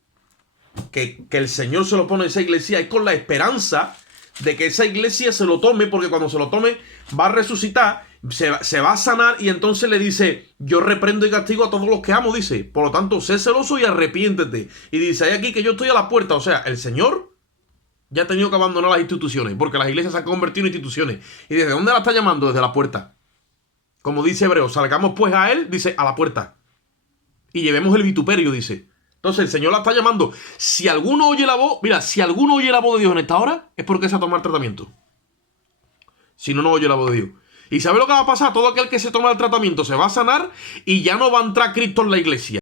que el Señor se lo pone a esa iglesia, es con la esperanza de que esa iglesia se lo tome, porque cuando se lo tome va a resucitar, se va a sanar, y entonces le dice, yo reprendo y castigo a todos los que amo, dice, por lo tanto, sé celoso y arrepiéntete. Y dice, hay aquí que yo estoy a la puerta. O sea, el Señor ya ha tenido que abandonar las instituciones, porque las iglesias se han convertido en instituciones. ¿Y desde dónde la está llamando? Desde la puerta. Como dice Hebreo, salgamos pues a él, dice, a la puerta, y llevemos el vituperio, dice. Entonces el Señor la está llamando. Si alguno oye la voz, mira, si alguno oye la voz de Dios en esta hora, es porque se ha tomado el tratamiento. Si no, no oye la voz de Dios. ¿Y sabe lo que va a pasar? Todo aquel que se toma el tratamiento se va a sanar y ya no va a entrar Cristo en la iglesia.